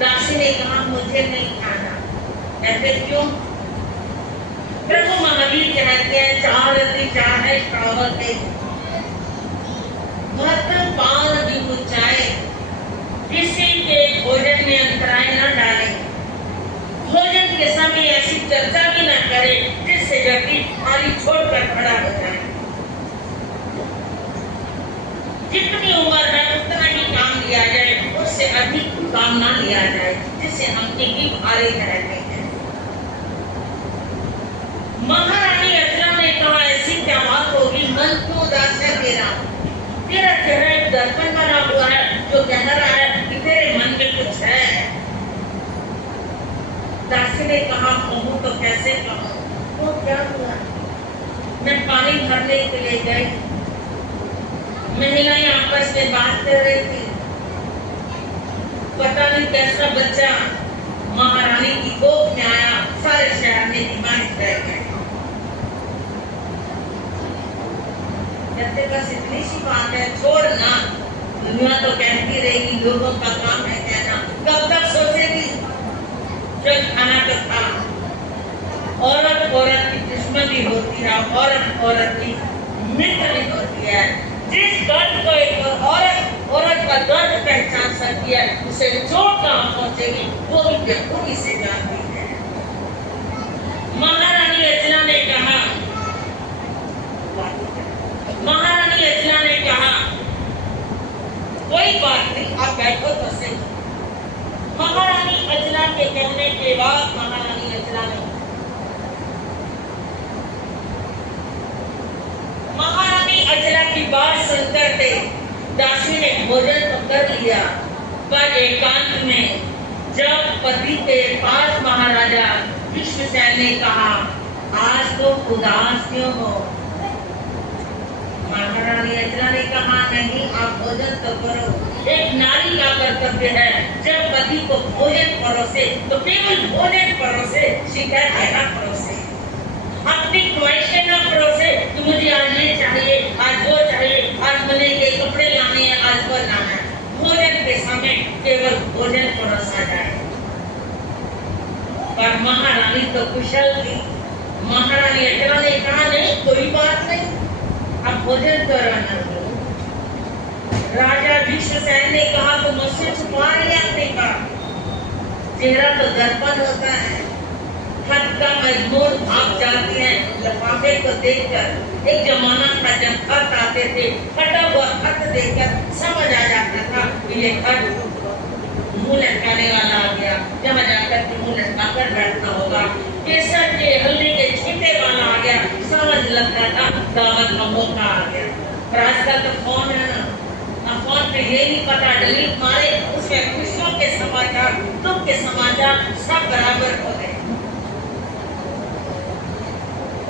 दासी ने कहा, मुझे नहीं खाना। कहते क्यों? प्रभु महावीर कहते हैं, चार रति चाहे श्रावक है, बर्तन पार भी बुझाए, किसी के भोजन में अंतराय न डाले, भोजन के समय ऐसी चर्चा भी न करे जिससे व्यक्ति थाली छोड़कर खड़ा हो जाए। जितनी उम्र है उतना ही काम लिया जाए, उससे अधिक काम ना लिया जाए, जिससे हम भी भारे रहते हैं। महारानी अचला ने कहा, ऐसी क्या बात होगी, मन क्यों उदास है तेरा? तेरा चेहरा एक दर्पण बना हुआ है जो कह रहा है कि तेरे मन में कुछ है। दासी ने कहा, कहूँ तो कैसे कहूँ? वो क्या हुआ? मैं पानी भरने के लिए गई, महिलाएं आपस में बात कर रही थी। पता नहीं कैसा बच्चा महारानी की कोख में आया, सारे शहर में बीमारी फैल गई। कहते बस इतनी सी बात है, छोड़ ना, दुनिया तो कहती रहेगी, लोगों का काम है कहना, कब तक सोचेगी? जब खाना तो था। औरत औरत की दुश्मनी होती है, औरत औरत की मित्र भी होती है। जिस दर्द को एक औरत का दर्द पहचान सकती है, उसे चोट कहाँ पहुंचेगी वो भी बेखूबी से जानती है। महारानी अचला ने कहा, कोई बात नहीं, आप बैठो तो सही। महारानी अचला के कहने के बाद महारानी अचला की बात सुनकर के दासी ने भोजन तो कर लिया, पर एकांत में जब पति के पास महाराजा विश्वसेन ने कहा, आज तो उदास क्यों हो? महारानी अचला ने कहा, नहीं, आप भोजन तो करो। एक नारी का कर्तव्य है, जब पति को भोजन परोसे तो केवल भोजन परोसे, शिकायत न परोसे, अपनी ख्वाहिशें न परोसे कि मुझे आज ये चाहिए, आज वो चाहिए, आज महीने के कपड़े लाने हैं, आज वो लाना है। भोजन के समय केवल भोजन परोसा जाए। पर महारानी तो कुशल थी। महारानी अचला ने कहा, नहीं, कोई बात नहीं, अब भोजन कराना दो। राजा विश्वसेन ने कहा, तो मुझसे छुपा रही है अपने का चेहरा तो दर्पण होता है। खत का मजमून भाग जाती है लिफाफे को देखकर। एक जमाना था जब खत आते थे, फटा हुआ खत देखकर समझ आ जाता था कि ये खत मुंह लटकाने वाला आ गया, जहाँ जाकर के मुंह लटकाकर बैठना होगा। केसर के हल्दी के छींटे वाला आ गया, समझ लगता था दावत का मौका आ गया। पर आजकल तो फोन है ना, फोन पे ये नहीं पता, डिलीट मारे, उसमें खुशियों के समाचार, दुख के समाचार सब बराबर हो गए।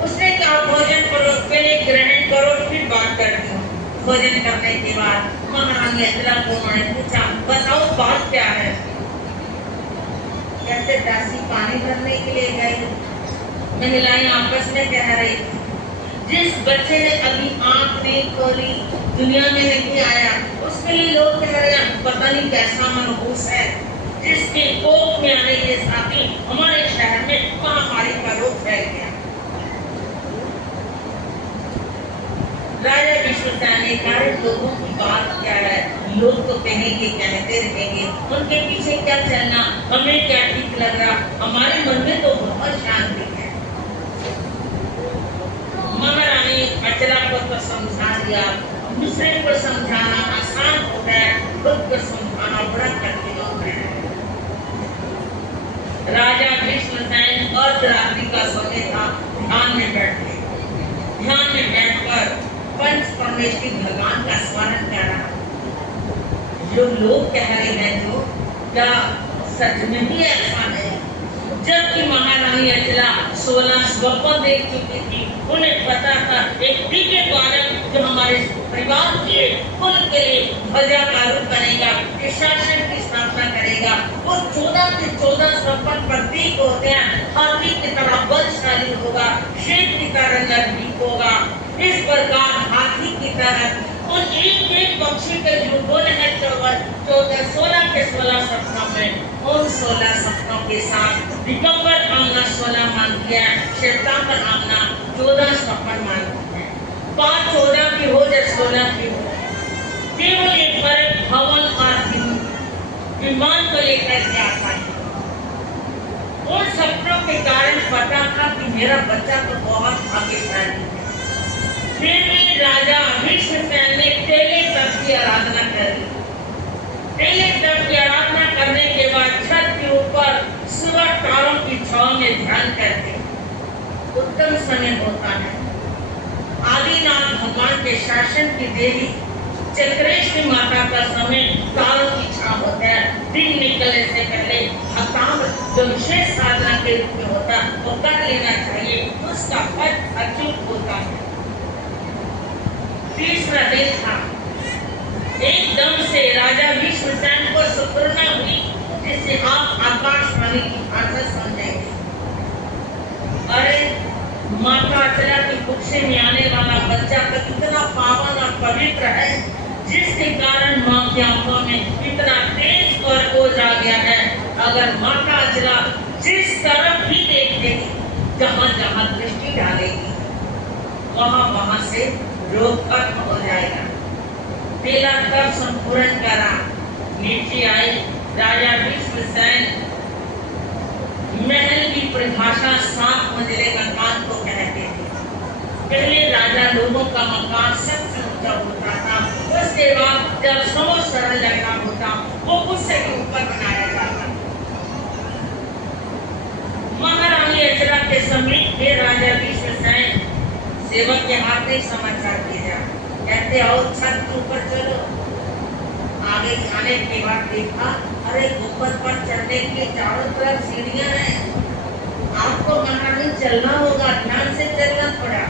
उसने कहा, भोजन करो, पहले ग्रहण करो, फिर बात करती हूँ। भोजन करने के बाद महारानी अचला को उन्होंने पूछा, बताओ बात क्या है? कहते, दासी पानी भरने के लिए गई। महिलाएं आपस में कह रही थी, जिस बच्चे ने अभी आंख नहीं खोली, दुनिया में नहीं आया, उसके लिए लोग कह रहे हैं पता नहीं कैसा मनहूस है। जिसके कोख में आने के साथ ही हमारे शहर में महामारी का रोग अनेकानेक लोगों की बात क्या है, लोग तो कहेंगे, कहते रहेंगे, उनके पीछे क्या चलना, हमें क्या ठीक लग रहा, हमारे मन में तो बहुत शांति है। महारानी अचला को तो समझा दिया, दूसरे को समझाना आसान हो गया, खुद को समझाना बड़ा कठिन हो गया। राजा भीष्मसेन अर्धरात्रि का समय था, ध्यान में बैठकर पंच परमेश्वरी भगवान का स्मरण कर रहा। जो लोग कह रहे हैं जो क्या सच में भी ऐसा है? जबकि महारानी अचला 16 स्वप्न देख चुकी थी, उन्हें पता था एक दिव्य बालक जो हमारे परिवार के कुल के लिए ध्वजा का रूप बनेगा, शासन की स्थापना करेगा। वो 14 के 14 स्वप्न प्रतीक होते हैं। हाथी की तरह बलशाली होगा, शेर की तरह निर्भीक होगा। इस प्रकार हाथी की तरह उन एक पक्षी के जो गुण है 16 के 16 सपनों में, उन 16 सपनों के साथ दिगंबर आमना 16 मानती है, श्वेतांबर आमना 14 सपन मानती है। 5 14 की हो या 16 की हो, केवल एक फर्क भवन और विमान को लेकर के आता है। उन सपनों के कारण पता था कि मेरा बच्चा तो बहुत भाग्यशाली है। फिर भी राजा भीष्मसेन ने तेले तप की आराधना करी। तेले तप की आराधना करने के बाद छत के ऊपर सुबह तारों की छांव में ध्यान करते। उत्तम समय होता है। आदिनाथ भगवान के शासन की देवी चक्रेश्वरी माता का समय तारों की छांव होता है। दिन निकलने से पहले हताम जो विशेष साधना के रूप में होता है वो कर लेना चाहिए, उसका फल अचूक होता है। तीसरा दिन था, एकदम से राजा भीष्मसेन को सुपुर्णा हुई, जिसे आप आकाशवाणी की भाषा समझेंगे। अरे माता अचला की कुक्षी में आने वाला बच्चा तो इतना पावन और पवित्र है, जिसके कारण माँ की आंखों में इतना तेज और ओझ आ गया है। अगर माता अचला जिस तरफ भी देखेगी, जहाँ जहाँ दृष्टि डालेगी, वहाँ से रोग खत्म हो जाएगा। तेला तब संपूर्ण करा, नीचे आए। राजा भीष्मसेन महल की परिभाषा 7 मंजिले मकान को कहते थे। पहले राजा लोगों का मकान सबसे ऊंचा होता था, उसके बाद जब समझ सरल लगना होता वो उससे भी ऊपर बनाया जाता। महारानी अचला के समीप के राजा भीष्मसेन सेवक के हाथ में समाचार भेजा, कहते आओ छत के ऊपर चलो। आगे जाने के बाद देखा, अरे ऊपर पर चढ़ने के चारों तरफ सीढ़ियां हैं। आपको महारानी चलना होगा, ध्यान से चलना पड़ा।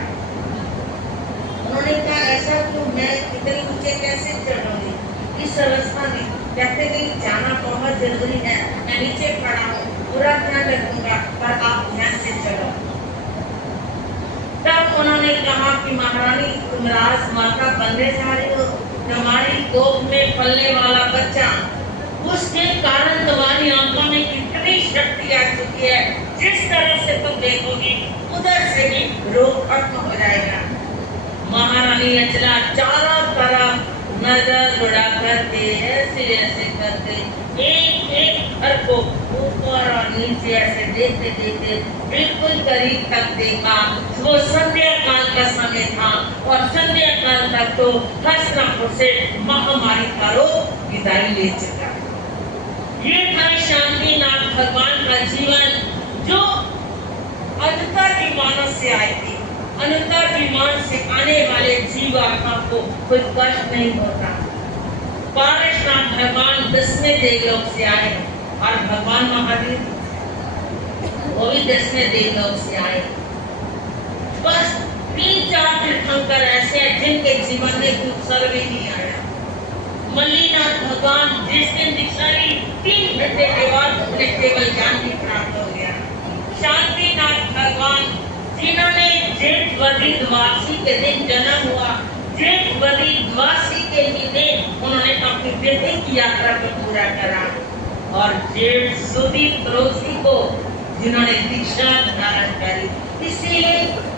उन्होंने कहा ऐसा क्यों, मैं इतने ऊंचे कैसे चढ़ूंगी इस अवस्था में? कहते नहीं जाना बहुत जरूरी है, मैं नीचे खड़ा हूँ, पूरा ध्यान रखूंगा, पर आप ध्यान से चलो। तब उन्होंने कहा कि महारानी तुम राजमाता बनने जा रही हो, तुम्हारी गोद में पलने वाला बच्चा, उसके कारण तुम्हारी आंखों में कितनी शक्ति आ चुकी है, जिस तरफ से तुम देखोगी उधर से भी रोग खत्म हो जाएगा। महारानी अचला चारों तरफ नजर उड़ा करके ऐसे ऐसे करके एक घर को ऊपर और नीचे ऐसे देखते देखते बिल्कुल करीब तक देखा। वो संध्या काल का समय था और संध्या काल तक तो हस्तिनापुर से महामारी का रोग विदाई ले चुका। ये था शांतिनाथ भगवान का जीवन, जो अंतर विमानों से आए थे। अंतर विमान से आने वाले जीवात्मा को कोई कष्ट नहीं होता। पारसनाथ भगवान 10वें देवलोक से आए और भगवान महादेव वो भी 10वें देवलोक से आए। बस 3-4 तीर्थंकर ऐसे हैं जिनके जीवन में कुछ सर्व ही नहीं आया। मल्लीनाथ भगवान जिस दिन दिखाई 3 घंटे के बाद उन्हें केवल ज्ञान भी प्राप्त हो गया। शांतिनाथ भगवान जिन्होंने जेठ बदी द्वादशी के दिन जन्म हुआ, जेठ बदी द्वादशी के दिन उन्होंने अपनी बेटे की यात्रा को पूरा करा और जेठ सुदी त्रयोदशी को जिन्होंने दीक्षा धारण करी। इसीलिए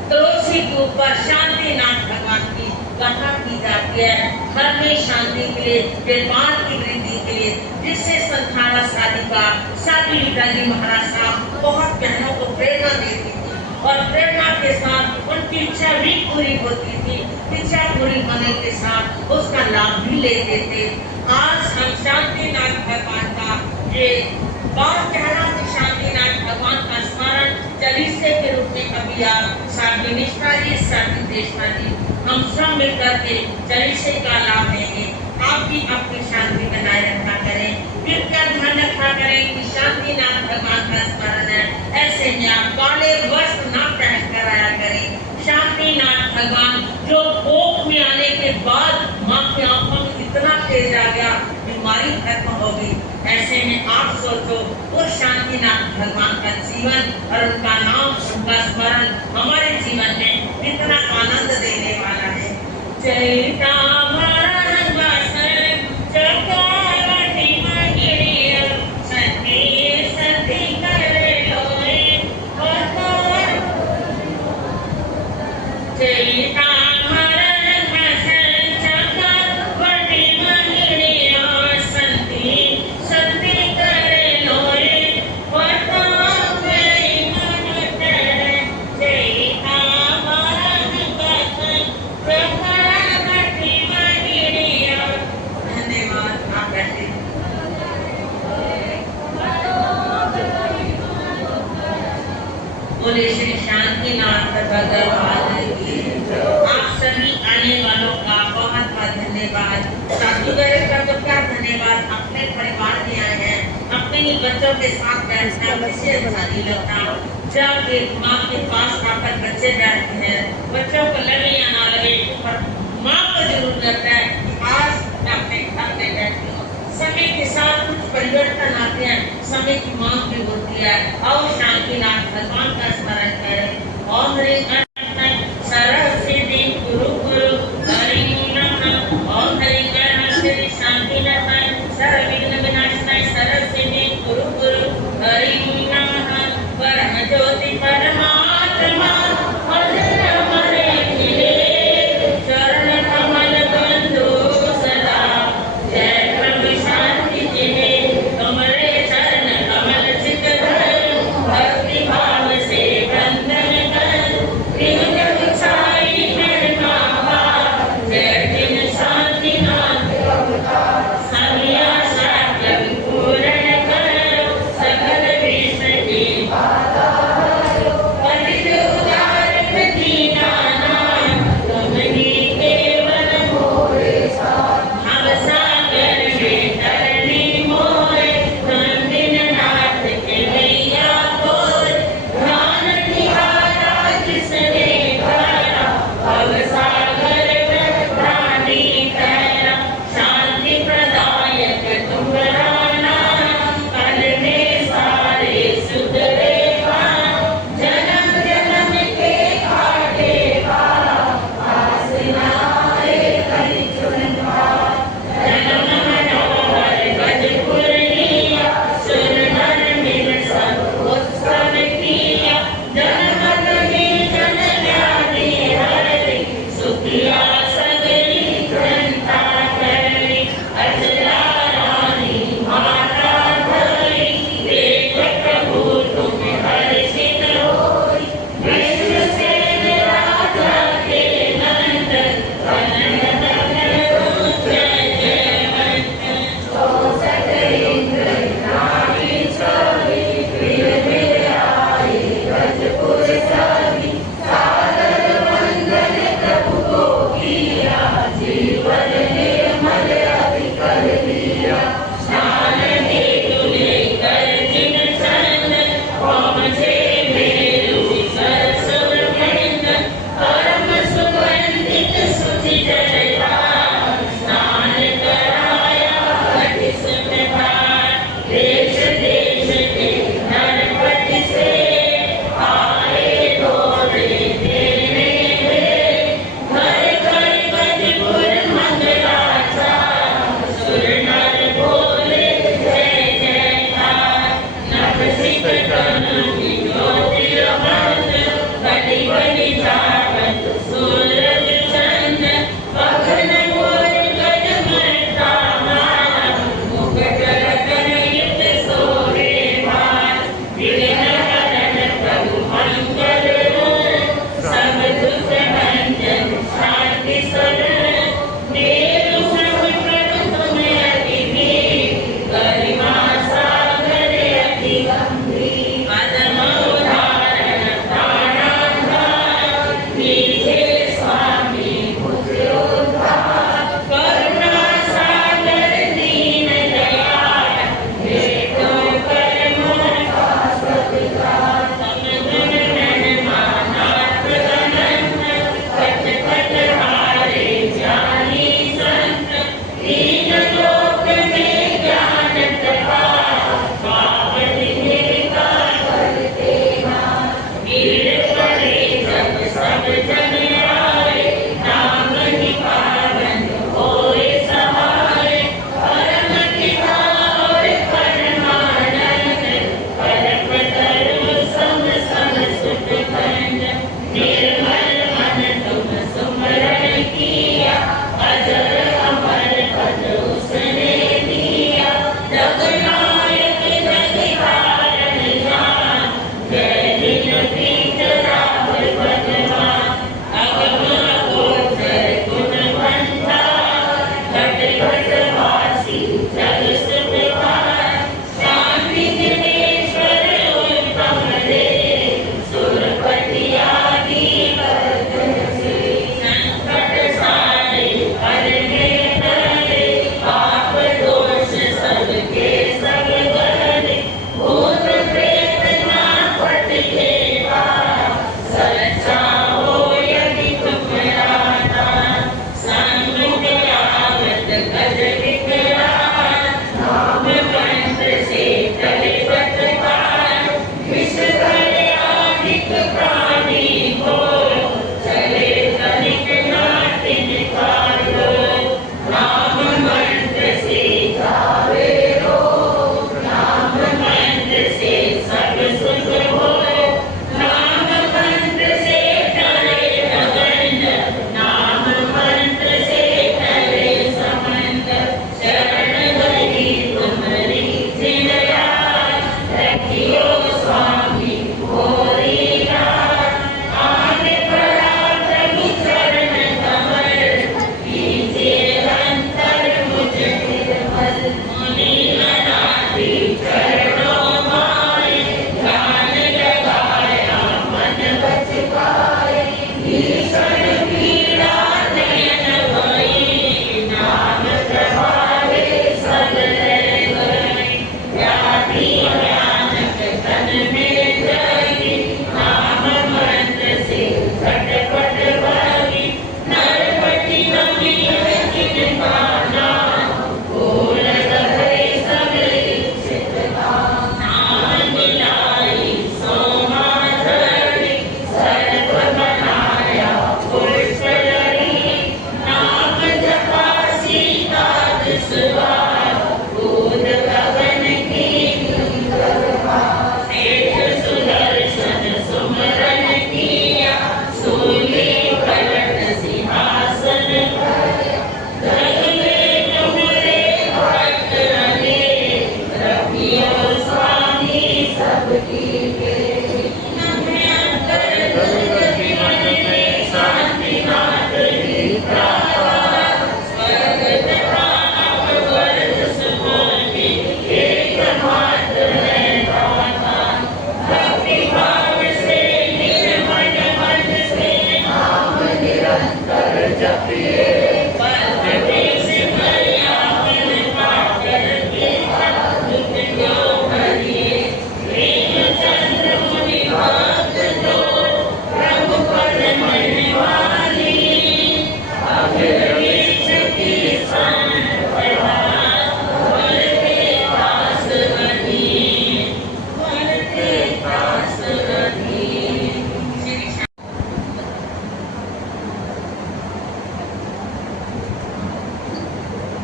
त्रयोदशी के ऊपर शांतिनाथ भगवान की कथा की जाती है घर में शांति के लिए, व्यापार की वृद्धि के लिए, जिससे संस्थाना साधिका स्वामी लीला जी महाराज साहब बहुत बहनों को प्रेरणा देती थी और प्रेरणा के साथ उनकी इच्छा भी पूरी होती थी। इच्छा पूरी होने के साथ उसका लाभ भी लेते थे। आज हम शांतिनाथ भगवान का ये बात कह रहा कि शांतिनाथ भगवान का स्मरण चालीसे के रूप में अभी आप स्वामी निष्ठा जी, स्वामी देशना जी हम सब मिलकर के चालीसे का लाभ लेंगे। आप भी अपनी शांति बनाए रखा करें, कृपया ध्यान रखा करें कि शांतिनाथ भगवान का स्मरण है। ऐसे में आप काले वस्त्र न पहन कर आया करें। शांतिनाथ भगवान जो कोख में आने के बाद माँ की आंखों में इतना तेज आ गया, बीमारी खत्म होगी। ऐसे में आप सोचो उस शांतिनाथ भगवान का जीवन और उनका नाम, उनका स्मरण हमारे जीवन में कितना आनंद देने वाला है। चैता बोले श्री शांतिनाथ भगवान की। आप सभी आने वालों का बहुत बहुत धन्यवाद। साधुगढ़ का तो क्या धन्यवाद, अपने परिवार में आए हैं, अपने ही बच्चों के साथ बैठना किसे अच्छा नहीं लगता। जब एक माँ के पास आकर बच्चे बैठते हैं, बच्चों को लगे या ना लगे, पर माँ को जरूर लगता है आज मैं अपने घर में बैठी हूँ। समय के साथ कुछ परिवर्तन आते हैं, समय की मांग भी होती है। और शांतिनाथ भगवान का स्मरण करें। ओम हरि सरस्वती गुरु गुरु हरि नमः। ओम हरि श्री शांतिनाथ सर्वविघ्न विनाशनाय सरस्वती गुरु गुरु हरि नमः। परम ज्योति परमात्मा भक्ति भाव से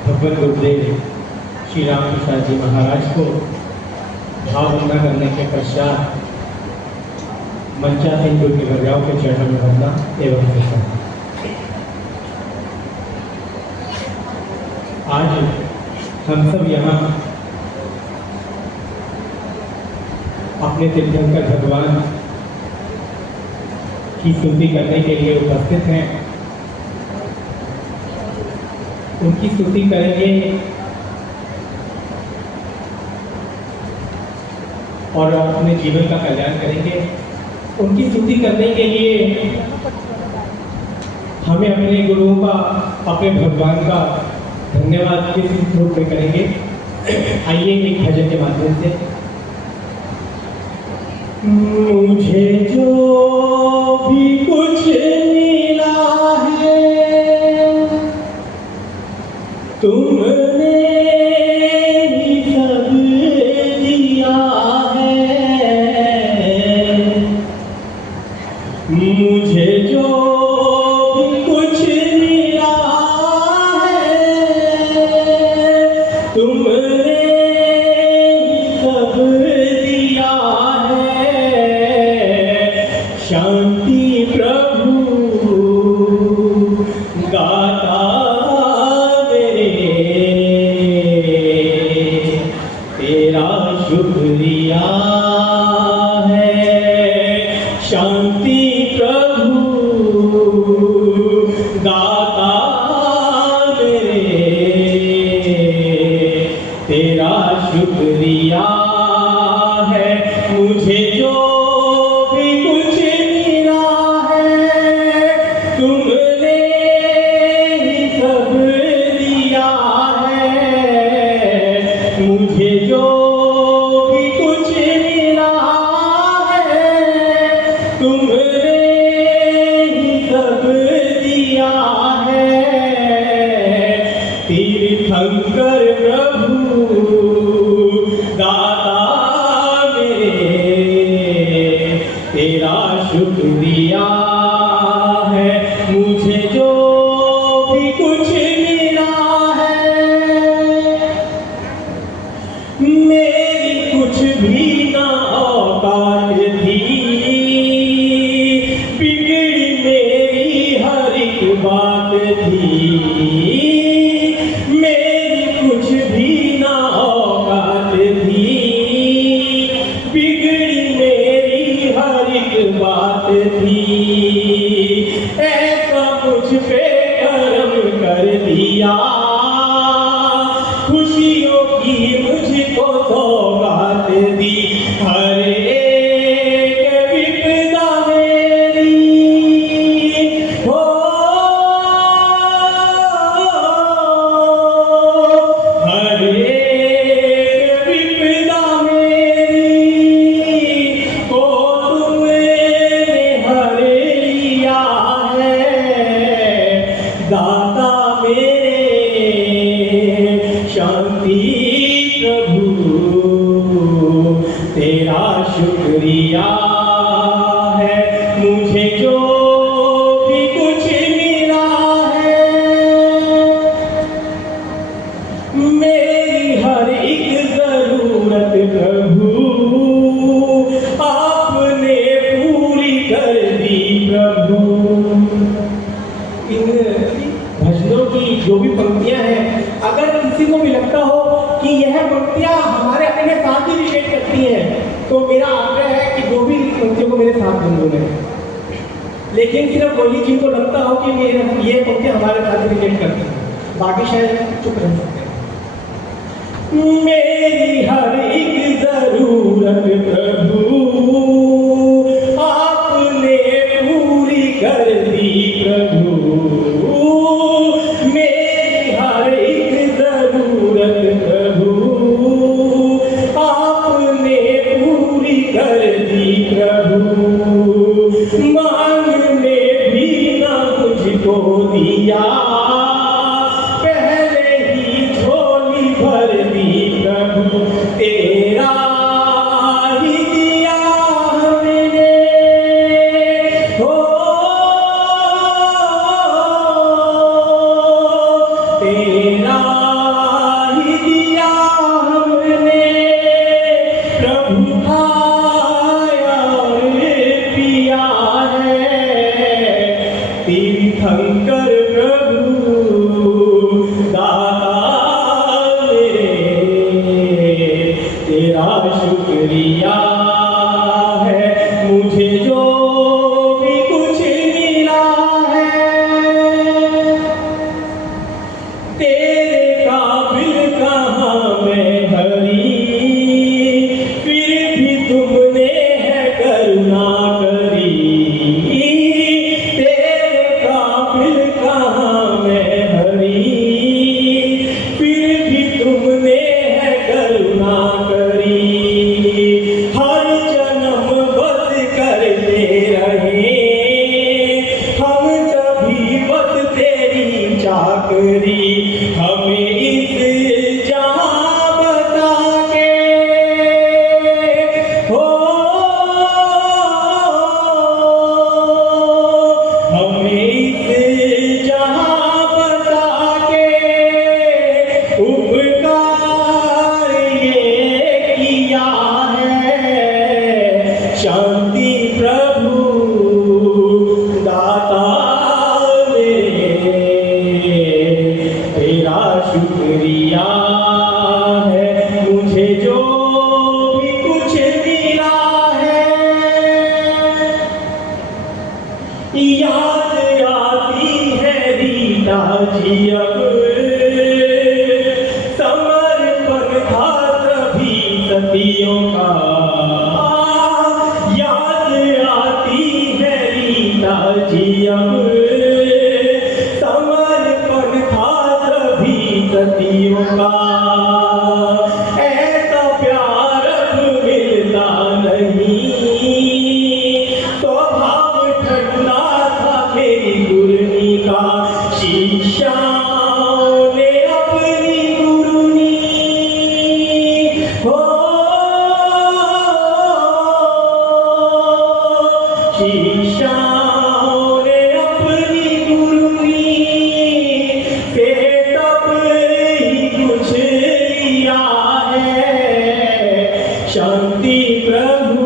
भगवत गुरुदेव श्री राम प्रसाद जी महाराज को भाववंदना करने के पश्चात मंचासीन गुरु के भगवान के चरणों में वंदना एवं कृष्ण। आज हम सब यहाँ अपने तीर्थंकर भगवान की स्तुति करने के लिए उपस्थित हैं। उनकी स्तुति करेंगे और अपने जीवन का कल्याण करेंगे। उनकी स्तुति करने के लिए हमें अपने गुरुओं का, अपने भगवान का धन्यवाद किस रूप में करेंगे। आइए एक भजन के माध्यम से। मुझे जो भी कुछ मिला है तुमने ही सब दिया है, मुझे जो भी कुछ मिला है तुमने सब दिया है। शांति प्रभु गाता मेरे तेरा शुक्रिया है। शांति प्रभु गाता मेरे तेरा शुक्रिया है। मुझे जो भी कुछ मिला है तुमने ही सब दिया है। मुझे जो भी कुछ मिला है तुमने ही सब दिया है। तीर्थंकर प्रभु दाता मेरे तेरा शुक्रिया है। मुझे जो भी कुछ मिला है मेरी कुछ भी ना औकात थी। बिगड़ी मेरी हर एक बात थी। मेरी कुछ भी ना औकात थी। बिगड़ी मेरी हर एक बात थी। ऐसा कुछ पे करम कर दिया। खुशियों की मुझको सौगात दी। हर एक विपदा मेरी हो हर एक विपदा मेरी को तुमने हर लिया है। दाता मेरे शांति प्रभु तेरा शुक्रिया है। मुझे जो भी कुछ मिला है मेरी हर एक जरूरत प्रभु आपने पूरी कर दी प्रभु। इन भजनों की जो भी पंक्तियां हैं अगर किसी को भी लगता हो कि यह पंक्तियां हमारे अपने साथ ही रिलेट करती हैं तो मेरा आग्रह है कि जो भी पंक्तियों को मेरे साथ गुनगुने। लेकिन सिर्फ वही जिनको लगता हो कि ये पंक्तियां हमारे साथ रिलेट करती हैं बाकी शायद चुप रह सकते हैं। मेरी हर एक जरूरत प्रभु आपने पूरी कर दी प्रभु। मेरी हर एक जरूरत प्रभु आपने पूरी कर दी प्रभु। मांगने भी ना मुझको दिया पहले ही झोली भर दी प्रभु। तेरा ही दिया हमने हो तेरा ही दिया हमने प्रभु खाया और पिया है। तीर्थंकर प्रभु दाता मेरे तेरा शुक्रिया है। मुझे जो भी कुछ मिला है तेरे काबिल कहाँ मैं हरी। फिर भी तुमने है करुणा करी। तेरे काबिल कहाँ मैं हरी। फिर भी तुमने है करुणा करी। हर जन्म बस करते रहे हम सभी बस तेरी चाकरी। हमें इस जहां बता के हो याद आती है रीता जी अब, समर्पण था सभी सतियों का। याद आती है रीता जी अब, समर्पण था सभी सतियों का। ऐसा प्यार अब मिलता नहीं, स्वभाव ठंडा था मेरी गुरनी का। शिष्याओं ने अपनी गुरनी हो, शिष्याओं ने अपनी गुरनी से सब ही कुछ लिया है। शांति प्रभु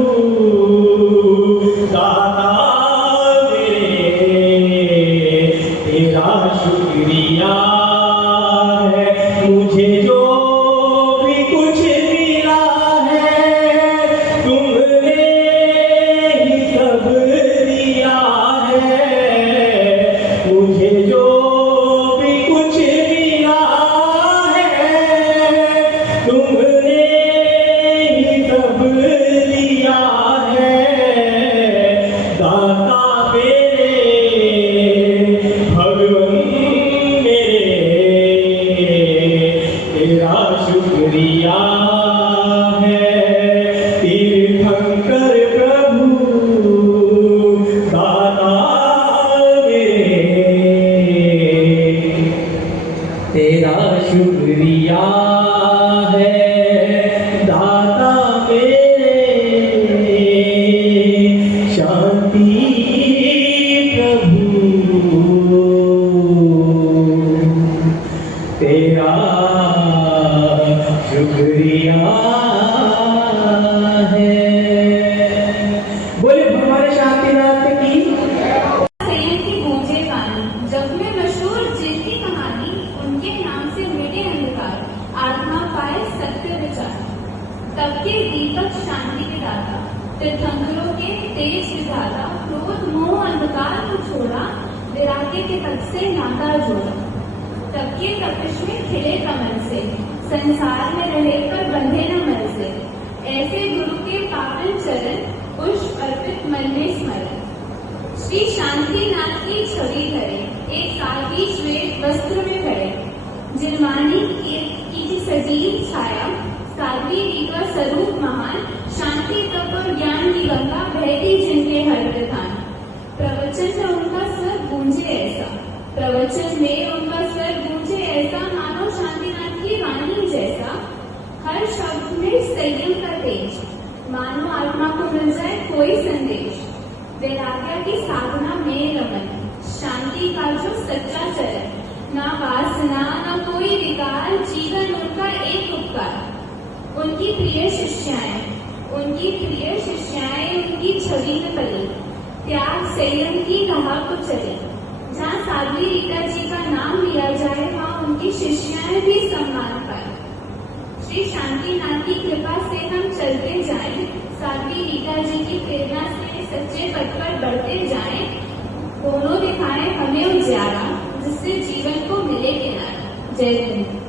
दाता मेरे, तेरा शुक्रिया है। मुझे जो भी कुछ मिला है, तुमने ही सब दिया है। मुझे जो भी कुछ मिला है, तुमने ही सब दिया है। दाता मेरे, भगवन मेरे, तेरा शुक्रिया है। तीर्थंकर प्रभु दाता मेरे, तेरा शुक्रिया है। दाता मेरे, शांति प्रभु तेरा शुक्रिया है। बोले भगवान शांतिनाथ की। सैयद की गूंजे वाणी, जग में मशहूर जिनकी कहानी, उनके नाम से मिटे अंधकार, आत्मा पाए सत्य विचार। तब के दीपक शांति के दाता, तीर्थंकरों के तेज विधाता, क्रोध मोह अंधकार को छोड़ा, विराग्य के तक से नाता जोड़ा। तब के तपिश में खिले कमल से, संसार में रहे पर बंधे न मल से। ऐसे गुरु के पावन चरण, पुष्प अर्पित मन में स्मरण। श्री शांतिनाथ की छवि धरे, एक साधी श्वेत वस्त्र में खड़े। जिनवानी की सजीव छाया, साध्वी का स्वरूप महान। शांति तप और ज्ञान की गंगा बहती जिनके हर प्रधान। प्रवचन में उनका स्वर गूंजे ऐसा, प्रवचन में उनका स्वर गूंजे ऐसा, मानो शांतिनाथ की वाणी जैसा। हर शब्द में संयम का तेज, मानो आत्मा को मिल जाए कोई संदेश। वैराग्य की साधना में रमन, शांति का जो सच्चा चरण। ना वासना ना कोई विकार, जीवन उनका एक उपकार। उनकी प्रिय शिष्याएं, उनकी प्रिय शिष्याएं उनकी छवि में पली। त्याग संयम की राह को चले, जहाँ साध्वी रीता जी का नाम लिया जाए, वहाँ उनकी शिष्याएं भी सम्मान पाए। श्री शांतिनाथ की कृपा से हम चलते जाएं, साध्वी रीता जी की प्रेरणा से सच्चे पथ पर बढ़ते जाएं। दोनों दिखाएं हमें उजियारा, जिससे जीवन को मिले किनारा। जय हिंद।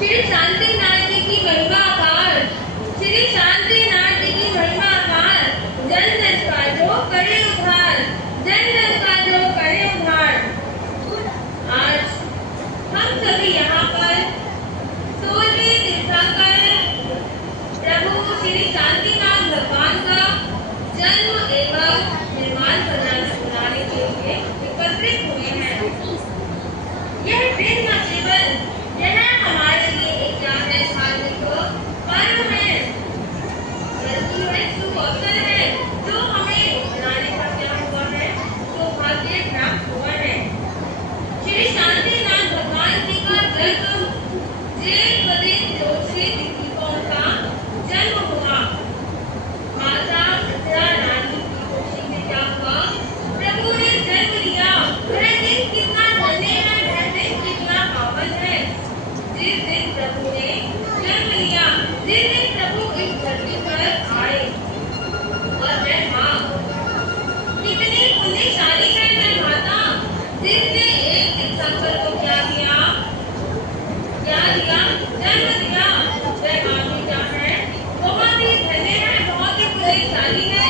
श्री शांतिनाथ जी की महिमा अपार, श्री शांतिनाथ जी की महिमा अपार। जन जन का जो करे उद्धार, जन जन का जो करे उद्धार। आज हम सभी यहाँ पर 16वें तीर्थंकर प्रभु श्री शांतिनाथ भगवान का जन्म एवं निर्माण कराने के लिए एकत्रित हुए हैं। बालक जेल बदिन जोशी दीपिकों का जन्म हुआ। माता सत्या रानी की खुशी में क्या हुआ? प्रभु ने जन्म लिया। वह दिन कितना धन्य है, वह दिन कितना पावन है जिस दिन प्रभु ने जन्म लिया, जिस दिन प्रभु इस धरती पर आए। और वह माँ कितनी पुण्यशाली है, वह माता जिसने एक दिसंबर को क्या दिया? जन्म दिया। वह माँ भी क्या है? बहुत ही धन्य है, बहुत ही पुण्यशाली है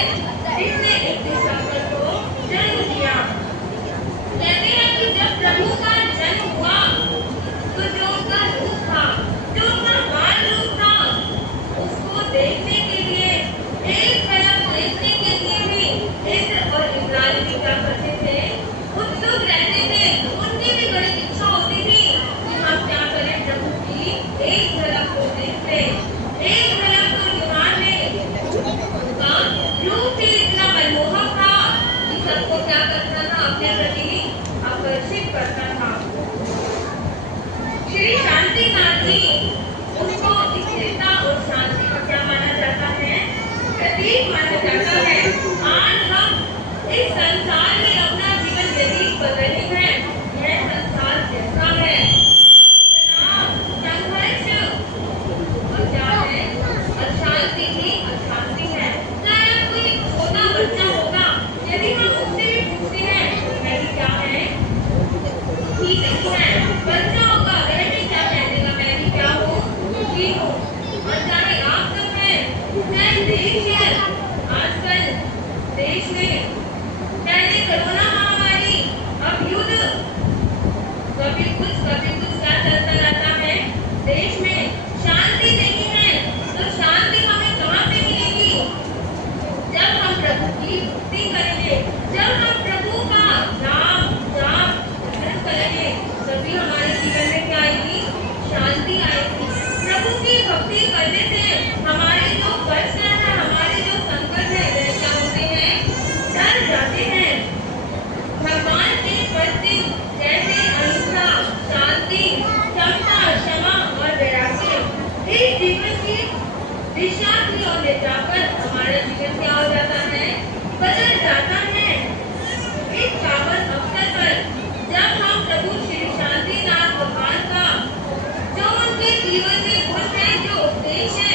जिसने एक दिसंबर को जन्म दिया। कहते हैं कि जब प्रभु का जन्म हुआ तो जो उनका रूप था, जो उनका बाल रूप था, उसको देखने के लिए, एक झलक देखने के लिए भी इस्र और इस्राएल भी क्या करते थे? उत्सुक रहते थे। उनकी भी बड़ी इच्छा होती थी कि हम क्या करें, प्रभु की एक झलक को देखते, एक झलक को निहारने। उनका रूप भी इतना मनमोहक था कि सबको क्या करता था? अपने प्रति आकर्षित करता था। श्री शांतिनाथ जी, उनको स्थिरता और शांति का क्या माना जाता है? प्रतीक माना जाता है। आज हम इस संसार में अपना जीवन व्यतीत कर रहे हैं। यह संसार कैसा है? तनाव, संघर्ष और क्या है? अशांति ही अशांति है। चाहे कोई छोटा बच्चा होगा, यदि हम उससे भी पूछते हैं वह भी क्या है? ठीक नहीं है। बच्चा होगा, वह भी क्या कह देगा? मैं भी क्या हूँ? ठीक हूँ। और चाहे आप सब हैं, चाहे देश है, आजकल देश में पहले कोरोना महामारी, अब युद्ध, कभी कुछ क्या चलता रहता है। देश में शांति नहीं है, तो शांति हमें कहाँ से मिलेगी? जब हम प्रभु की भक्ति करेंगे, जब हम प्रभु का नाम जाप भजन करेंगे, तभी हमारे जीवन में क्या आएगी? शांति आएगी। प्रभु की भक्ति करने से हमारे जो कष्ट है, हमारे जो संकट है, वे क्या होते हैं? डर जाते हैं। भगवान के प्रति जैसे अहिंसा, शांति, क्षमता, क्षमा और वैराग्य इस जीवन की दिशा की ओर ले जाकर हमारा जीवन क्या हो जाता है? बदल जाता है। इस पावन अवसर पर जब हम प्रभु श्री शांतिनाथ भगवान का जो उनके जीवन में गुण है, जो उपदेश है,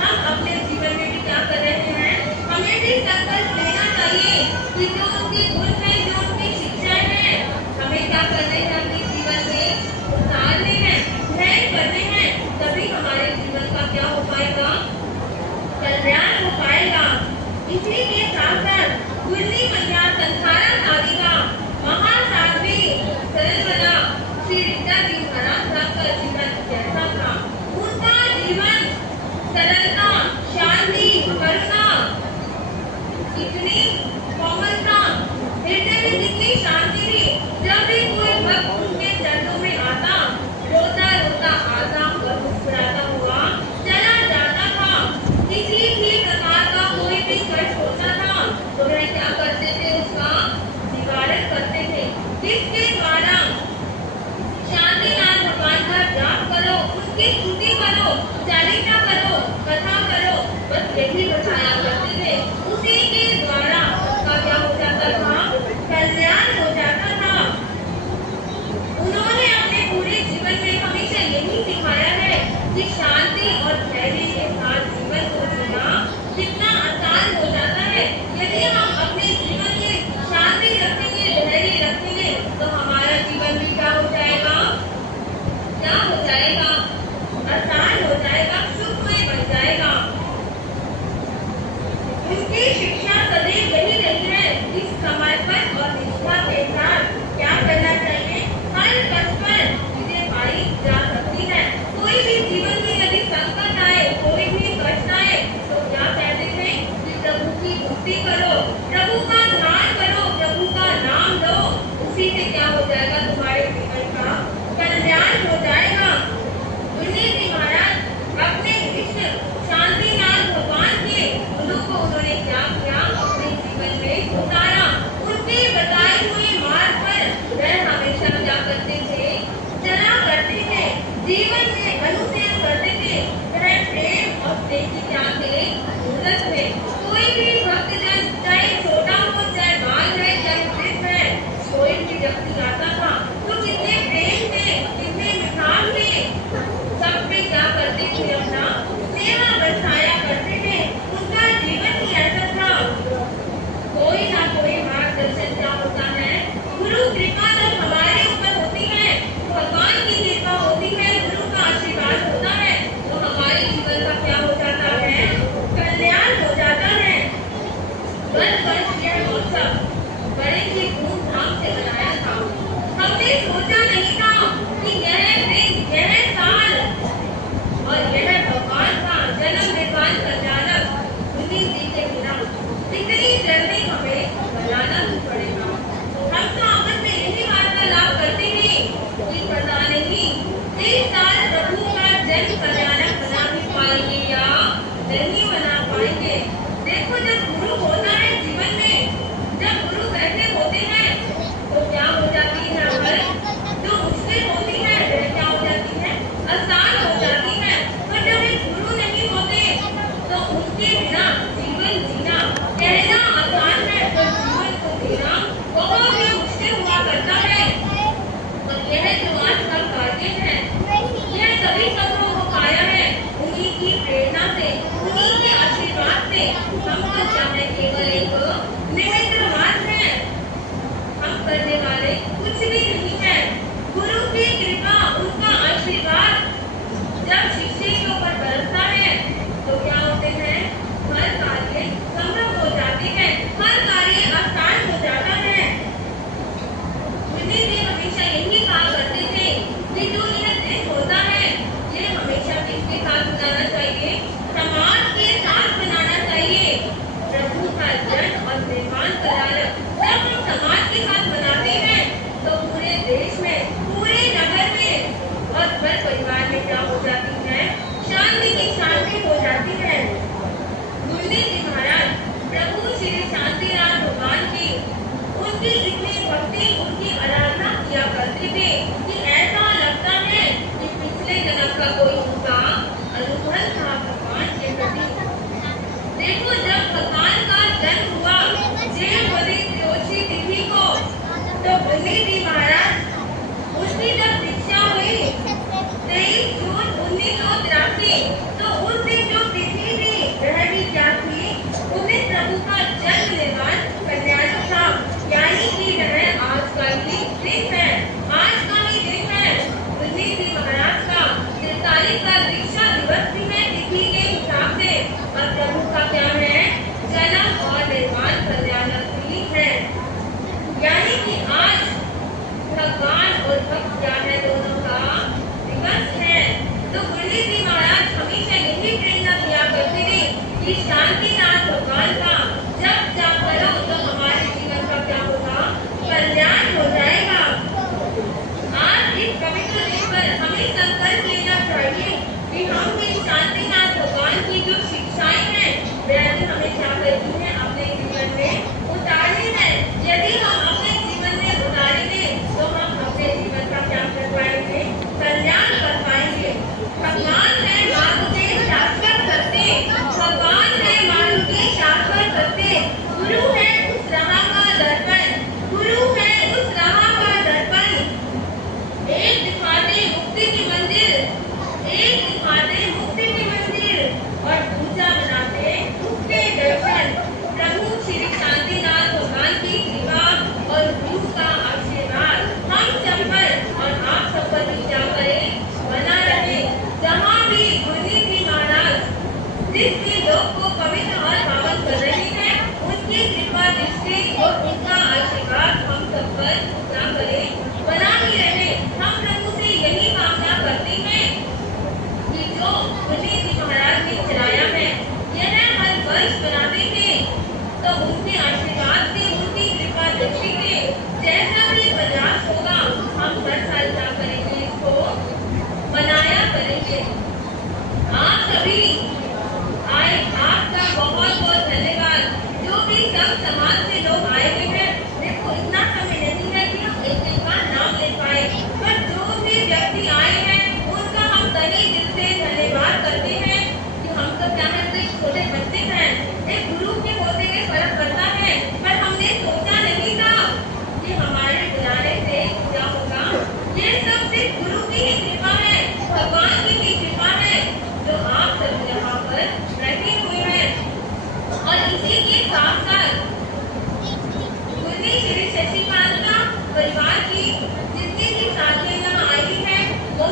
हम अपने जीवन में भी क्या कर रहे हैं? हमें भी संकल्प लेना चाहिए कि जो उनके गुण है, जो उनकी शिक्षा है, हमें क्या करने हैं? अपने जीवन में उतारने हैं, ग्रहण करने हैं। तभी हमारे जीवन का क्या हो पाएगा? कल्याण हो पाएगा। इसी के साथ साथ गुरनी मैया संसारा साधिका महासाध्वी सरलवरा श्री रीता जी महाराज साहब का जीवन कैसा था? उनका जीवन सरलता, शांति, करुणा, कितनी कोमलता, हृदय में कितनी शांति थी। जब भी कोई भक्त उनके चरणों में आता, रोता रोता आता और मुस्कुराता हुआ चला जाता था। किसी भी प्रकार का कोई भी कष्ट होता था देश में, पूरे नगर में और हर परिवार में क्या हो जाती है, शांति की शांति हो जाती है। मुरली जी महाराज प्रभु श्री शांतिनाथ भगवान की उनकी इतनी भक्ति, उनकी आराधना किया करते थे कि ऐसा लगता है कि पिछले जन्म का कोई उनका अनुभव था भगवान के प्रति। देखो, जब भगवान का जन्म हुआ जेठवती त्रयोदशी तिथि को, तो मुरली जी महाराज उसकी जब दीक्षा हुई 23 जून 1983, तो उस दिन जो तिथि थी वह भी क्या थी, उन्हें प्रभु का जन्म निर्माण कल्याण था, यानी कि वह आज का ही दिन है, आज का ही दिन है। मुरली जी महाराज का 43वां दीक्षा दिवस भी है तिथि के हिसाब से, और प्रभु का क्या है, जन्म और निर्माण कल्याण भी है, यानी कि आज भगवान और भक्त क्या है, दोनों का दिवस है। तो मुरली जी महाराज हमेशा यही प्रेरणा दिया करते थे कि शांतिनाथ भगवान का जब जाप करो तो हमारे जीवन का क्या होगा, कल्याण हो जाएगा। आज इस पवित्र दिन पर हमें संकल्प लेना चाहिए कि हम भी शांतिनाथ भगवान की जो शिक्षाएं हैं वह भी हमें क्या करनी है, अपने जीवन में उतारनी है। यदि हम अपने जीवन में उतारेंगे तो हम अपने जीवन का क्या कर पाएंगे, कल्याण कर पाएंगे। भगवान है मार्ग के शाश्वत सत्य, भगवान है मार्ग के शाश्वत सत्य, गुरु है उस राह का दर्पण, गुरु है उस राह का दर्पण। एक दिखाते मुक्ति की मंदिर, एक दिखाते मुक्ति की मंदिर, और दूसरा बनाते उसके दर्शन। प्रभु श्री शांतिनाथ भगवान की कृपा और गुरु का आशीर्वाद हम सब पर और आप सब पर भी क्या करें, बना रहे। जहाँ भी मुरली जी महाराज जिस भी लोग को पवित्र और पावन कर रहे हैं, उनकी कृपा दृष्टि और उनका आशीर्वाद हम सब पर क्या करें, बना ही रहे। हम प्रभु से यही कामना करते हैं कि जो मुरली जी महाराज ने चलाया है, यह हर वर्ष बनाते थे, तो उनके आशीर्वाद से, उनकी कृपा दृष्टि से जैसा भी प्रयास होगा, हम हर साल क्या करेंगे, इसको मनाया करेंगे। आप सभी आए, आपका बहुत बहुत धन्यवाद। जो भी सब समाज से लोग आए हुए हैं, देखो इतना समय नहीं है कि हम एक एक का नाम ले पाए, पर जो भी व्यक्ति आए हैं उनका हम तहे दिल से धन्यवाद करते हैं कि हम सब क्या है, छोटे बच्चे हैं, एक गुरु के होते हुए फर्क पड़ता है, पर हमने सोचा नहीं था कि हमारे बुलाने से क्या होगा। ये सब सिर्फ गुरु की ही कृपा है, भगवान की ही कृपा है, जो आप सब यहाँ पर बैठे हुए हैं। और इसी के साथ साथ मुरली श्री शशिकांता परिवार की जितनी भी साथियां यहाँ आई हैं, वो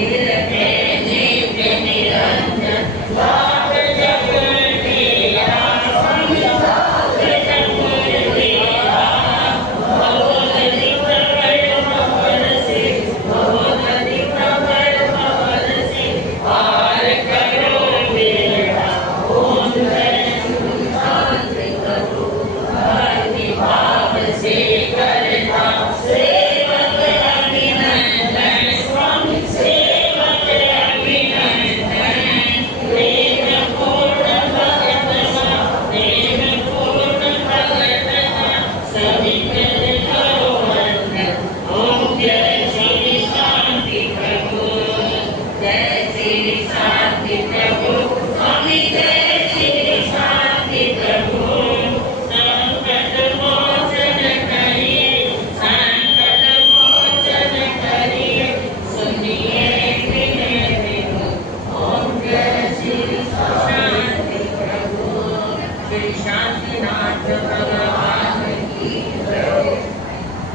दिल में जीव के निरंजन